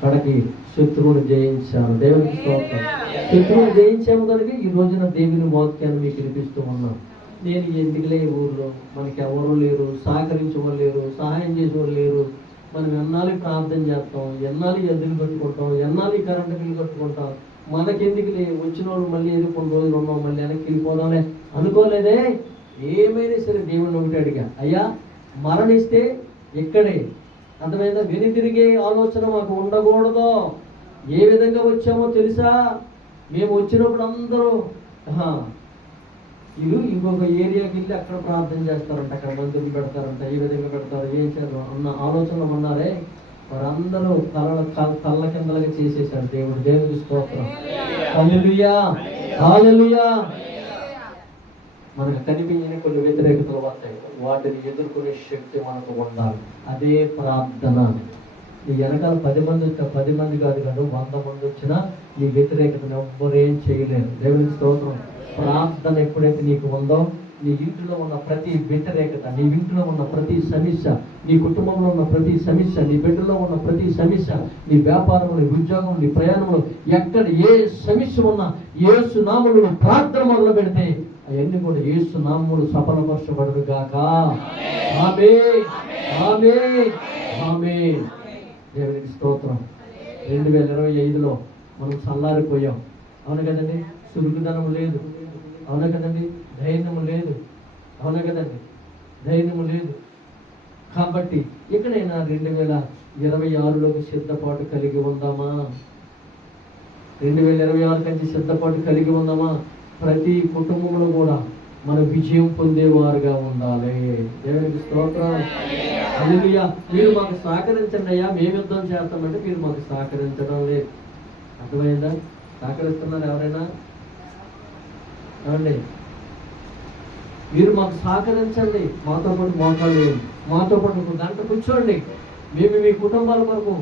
కడకి శత్రువుని జయించాను. దేవునికి స్తోత్రం. శత్రువుని జయించాము కనుక ఈ రోజున దేవుని వాక్యాన్ని మీకు వినిపిస్తూ ఉన్నాను. నేను ఎందుకులే ఊర్లో మనకి ఎవరు లేరు, సహకరించేవాళ్ళు లేరు, సహాయం చేసేవాళ్ళు లేరు, మనం ఎన్నాళ్ళు ప్రార్థన చేస్తాం, ఎన్నాళ్ళు ఎదురు కట్టుకుంటాం, ఎన్నాళ్ళు కరెంటు బిల్లు కట్టుకుంటాం, మనకెందుకులే వచ్చిన వాళ్ళు మళ్ళీ ఏదో కొన్ని రోజులు ఉన్నాం, మళ్ళీ వెనక్కి వెళ్ళిపోదాంలే అనుకోలేదే. ఏమైనా సరే దేవుడిని ఒకటి అడిగా, అయ్యా మరణిస్తే ఇక్కడే. అర్థమైందా? వెను తిరిగే ఆలోచన మాకు ఉండకూడదు. ఏ విధంగా వచ్చామో తెలుసా? మేము వచ్చినప్పుడు అందరూ వీళ్ళు ఇంకొక ఏరియాకి వెళ్ళి అక్కడ ప్రార్థన చేస్తారంట, అక్కడ మందులు పెడతారంట, ఈ విధంగా పెడతారు, ఏం చేస్తారు అన్న ఆలోచనలు ఉన్నారే. వారందరూ తల్ల కిందలుగా చేసేసాడు దేవుడు. దేవుడికి స్తోత్రం. హల్లెలూయా, హల్లెలూయా. మనకు కనిపించిన కొన్ని వ్యతిరేకతలు వస్తాయి, వాటిని ఎదుర్కొనే శక్తి మనకు ఉండాలి. అదే ప్రార్థన. ఈ వెనకాల 10 మంది వచ్చినా, 10 మంది కాదు 100 మంది వచ్చినా ఈ వ్యతిరేకతను ఎవ్వరేం చేయలేరు. దేవునికి స్తోత్రం. ప్రార్థన ఎప్పుడైతే నీకు ఉందో, నీ ఇంట్లో ఉన్న ప్రతి వ్యతిరేకత, నీ ఇంట్లో ఉన్న ప్రతి సమస్య, నీ కుటుంబంలో ఉన్న ప్రతి సమస్య, నీ బిడ్డలో ఉన్న ప్రతి సమస్య, నీ వ్యాపారంలో, నీ ఉద్యోగం, నీ ప్రయాణంలో ఎక్కడ ఏ సమస్య ఉన్నా యేసు నామములో ప్రార్థన మొదలు పెడితే అవన్నీ కూడా యేసు నామములు సఫలపరచబడును గాక. ఆమేన్, ఆమేన్, ఆమేన్. దేవునికి స్తోత్రం. 2025లో మనం చల్లారిపోయాం, అవును కదండి. చురుకుదనం లేదు, అవును కదండి. ధైర్యము లేదు, అవును కదండి. ధైర్యము లేదు. కాబట్టి ఎక్కడైనా 2026లోకి సిద్ధపాటు కలిగి ఉందామా? 2026 కంటే సిద్ధపాటు కలిగి ఉందామా? ప్రతి కుటుంబంలో కూడా మన విజయం పొందేవారుగా ఉండాలి. దేవునికి స్తోత్రం. హల్లెలూయా. మీరు మాకు సహకరించండి అయ్యా, మేము యుద్ధం చేస్తామంటే మీరు మాకు సహకరించడం లేదు. అర్థమైందా? సహకరిస్తున్నారు ఎవరైనా? ఏమండి, మీరు మాకు సహకరించండి, మాతో పాటు మోకాలు వేయండి, మాతో పాటు 1 గంట కూర్చోండి. మేము మీ కుటుంబాల కొరకు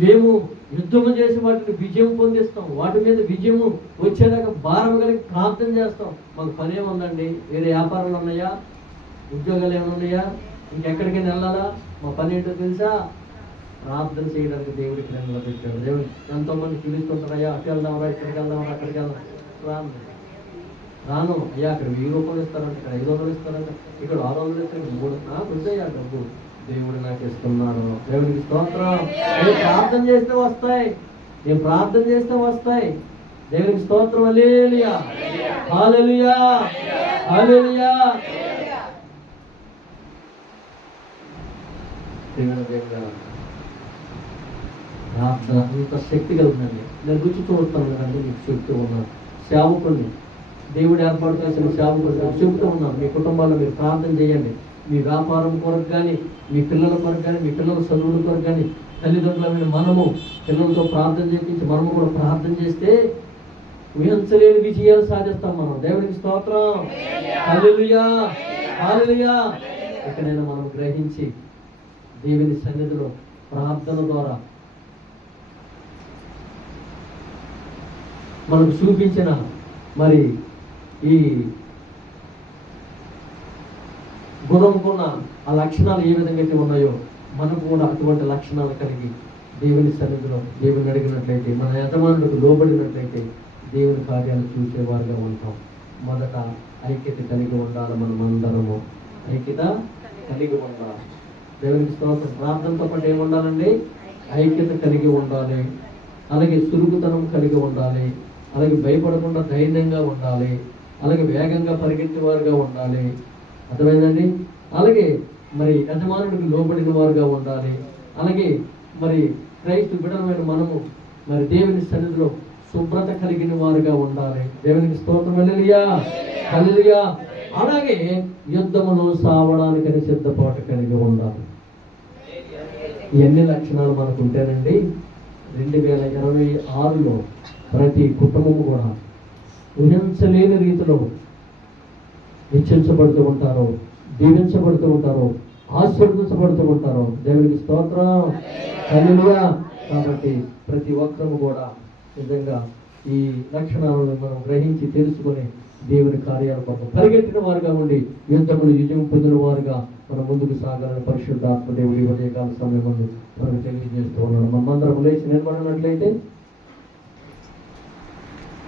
మేము యుద్ధము చేసి వాటిని విజయం పొందిస్తాం. వాటి మీద విజయము వచ్చేదాకా భారం కలిగి ప్రార్థన చేస్తాం. మాకు పని ఏముందండి? వేరే వ్యాపారాలు ఉన్నాయా? ఉద్యోగాలు ఏమైనా ఉన్నాయా? ఇంకెక్కడికైనా వెళ్ళాలా? మా పని ఏంటో తెలుసా? ప్రార్థన చేయడానికి దేవుడికి నిలబెట్టాడు. దేవుడు ఎంతోమంది పిలుస్తుంటారయ్యా, అటు వెళ్దామరా, ఇక్కడికి వెళ్దామరా, అక్కడికి వెళ్దాం. రాను అయ్యా, అక్కడ 1000 రూపాయలు ఇస్తారంట, ఇక్కడ 500 ఇస్తారంట, ఇక్కడ 600 ఇస్తారు, 3 వృద్ధయ్యా డబ్బు దేవుడు నాకు ఇస్తున్నాడు. దేవుడికి స్తోత్రం. నేను ప్రార్థన చేస్తే వస్తాయి, నేను ప్రార్థన చేస్తే వస్తాయి. దేవుడికి స్తోత్రం. హల్లెలూయా, హల్లెలూయా, హల్లెలూయా. ప్రార్థన ఇంత శక్తి కలిగిందండి. నేను రుచి చూస్తాను కదండి, మీకు చెప్తూ ఉన్నాను. సేవకుల్ని, దేవుడు ఏర్పాటు చేసిన సేవకులు చెబుతూ ఉన్నాను, మీ కుటుంబాల్లో మీరు ప్రార్థన చేయండి. మీ వ్యాపారం కొరకు కానీ, మీ పిల్లల కొరకు కానీ, మీ పిల్లల చదువుల కొరకు కానీ, తల్లిదండ్రులమైన మనము పిల్లలతో ప్రార్థన చేయించి మనము కూడా ప్రార్థన చేస్తే ఊహించలేని విజయాలు సాధిస్తాం మనం. దేవునికి స్తోత్రం. హల్లెలూయా, హల్లెలూయా. ఎక్కడైనా మనం గ్రహించి దేవుని సన్నిధిలో ప్రార్థన ద్వారా మనకు చూపించిన మరి ఈ గుణముకున్న ఆ లక్షణాలు ఏ విధంగా అయితే ఉన్నాయో మనకు కూడా అటువంటి లక్షణాలు కలిగి దేవుని సన్నిధిలో దేవుని అడిగినట్లయితే, మన యజమానులకు లోబడినట్లయితే దేవుని కార్యాలు చూసేవారుగా ఉంటాం. మొదట ఐక్యత కలిగి ఉండాలి. మనం అందరము ఐక్యత కలిగి ఉండాలి. దేవునికి స్తోత్రం. ప్రార్థనతో పాటు ఏముండాలండి? ఐక్యత కలిగి ఉండాలి. అలాగే సులుగుతనం కలిగి ఉండాలి. అలాగే భయపడకుండా ధైర్యంగా ఉండాలి. అలాగే వేగంగా పరిగెత్తే వారుగా ఉండాలి. అర్థమైందండి? అలాగే మరి యజమానుడికి లోబడిన వారుగా ఉండాలి. అలాగే మరి క్రైస్తు బిడ్డలమైన మనము మరి దేవుని సన్నిధిలో శుభ్రత కలిగిన వారుగా ఉండాలి. దేవునికి స్తోత్రం. హల్లెలూయా, హల్లెలూయా. అలాగే యుద్ధములో సావడానికని సిద్ధపాటు కలిగి ఉండాలి. ఎన్ని లక్షణాలు మనకు ఉంటేనండి 2026లో ప్రతి కుటుంబం కూడా ఊహించలేని రీతిలో హెచ్చించబడుతూ ఉంటారు, దీవించబడుతూ ఉంటారు, ఆశీర్వదించబడుతూ ఉంటారు. దేవునికి స్తోత్రం. హల్లెలూయా. కాబట్టి ప్రతి ఒక్కరూ కూడా నిజంగా ఈ లక్షణాలను మనం గ్రహించి తెలుసుకొని దేవుని కార్యాల కోసం పరిగెట్టిన వారుగా ఉండి యుద్ధములు విజయం పొందిన వారుగా మనం ముందుకు సాగాలని పరిశుద్ధాత్మ దేవుడి ఉదయకాల సమయం మనకు తెలియజేస్తూ ఉన్నాడు. మనమందరం లేచి నిలబడినట్లయితే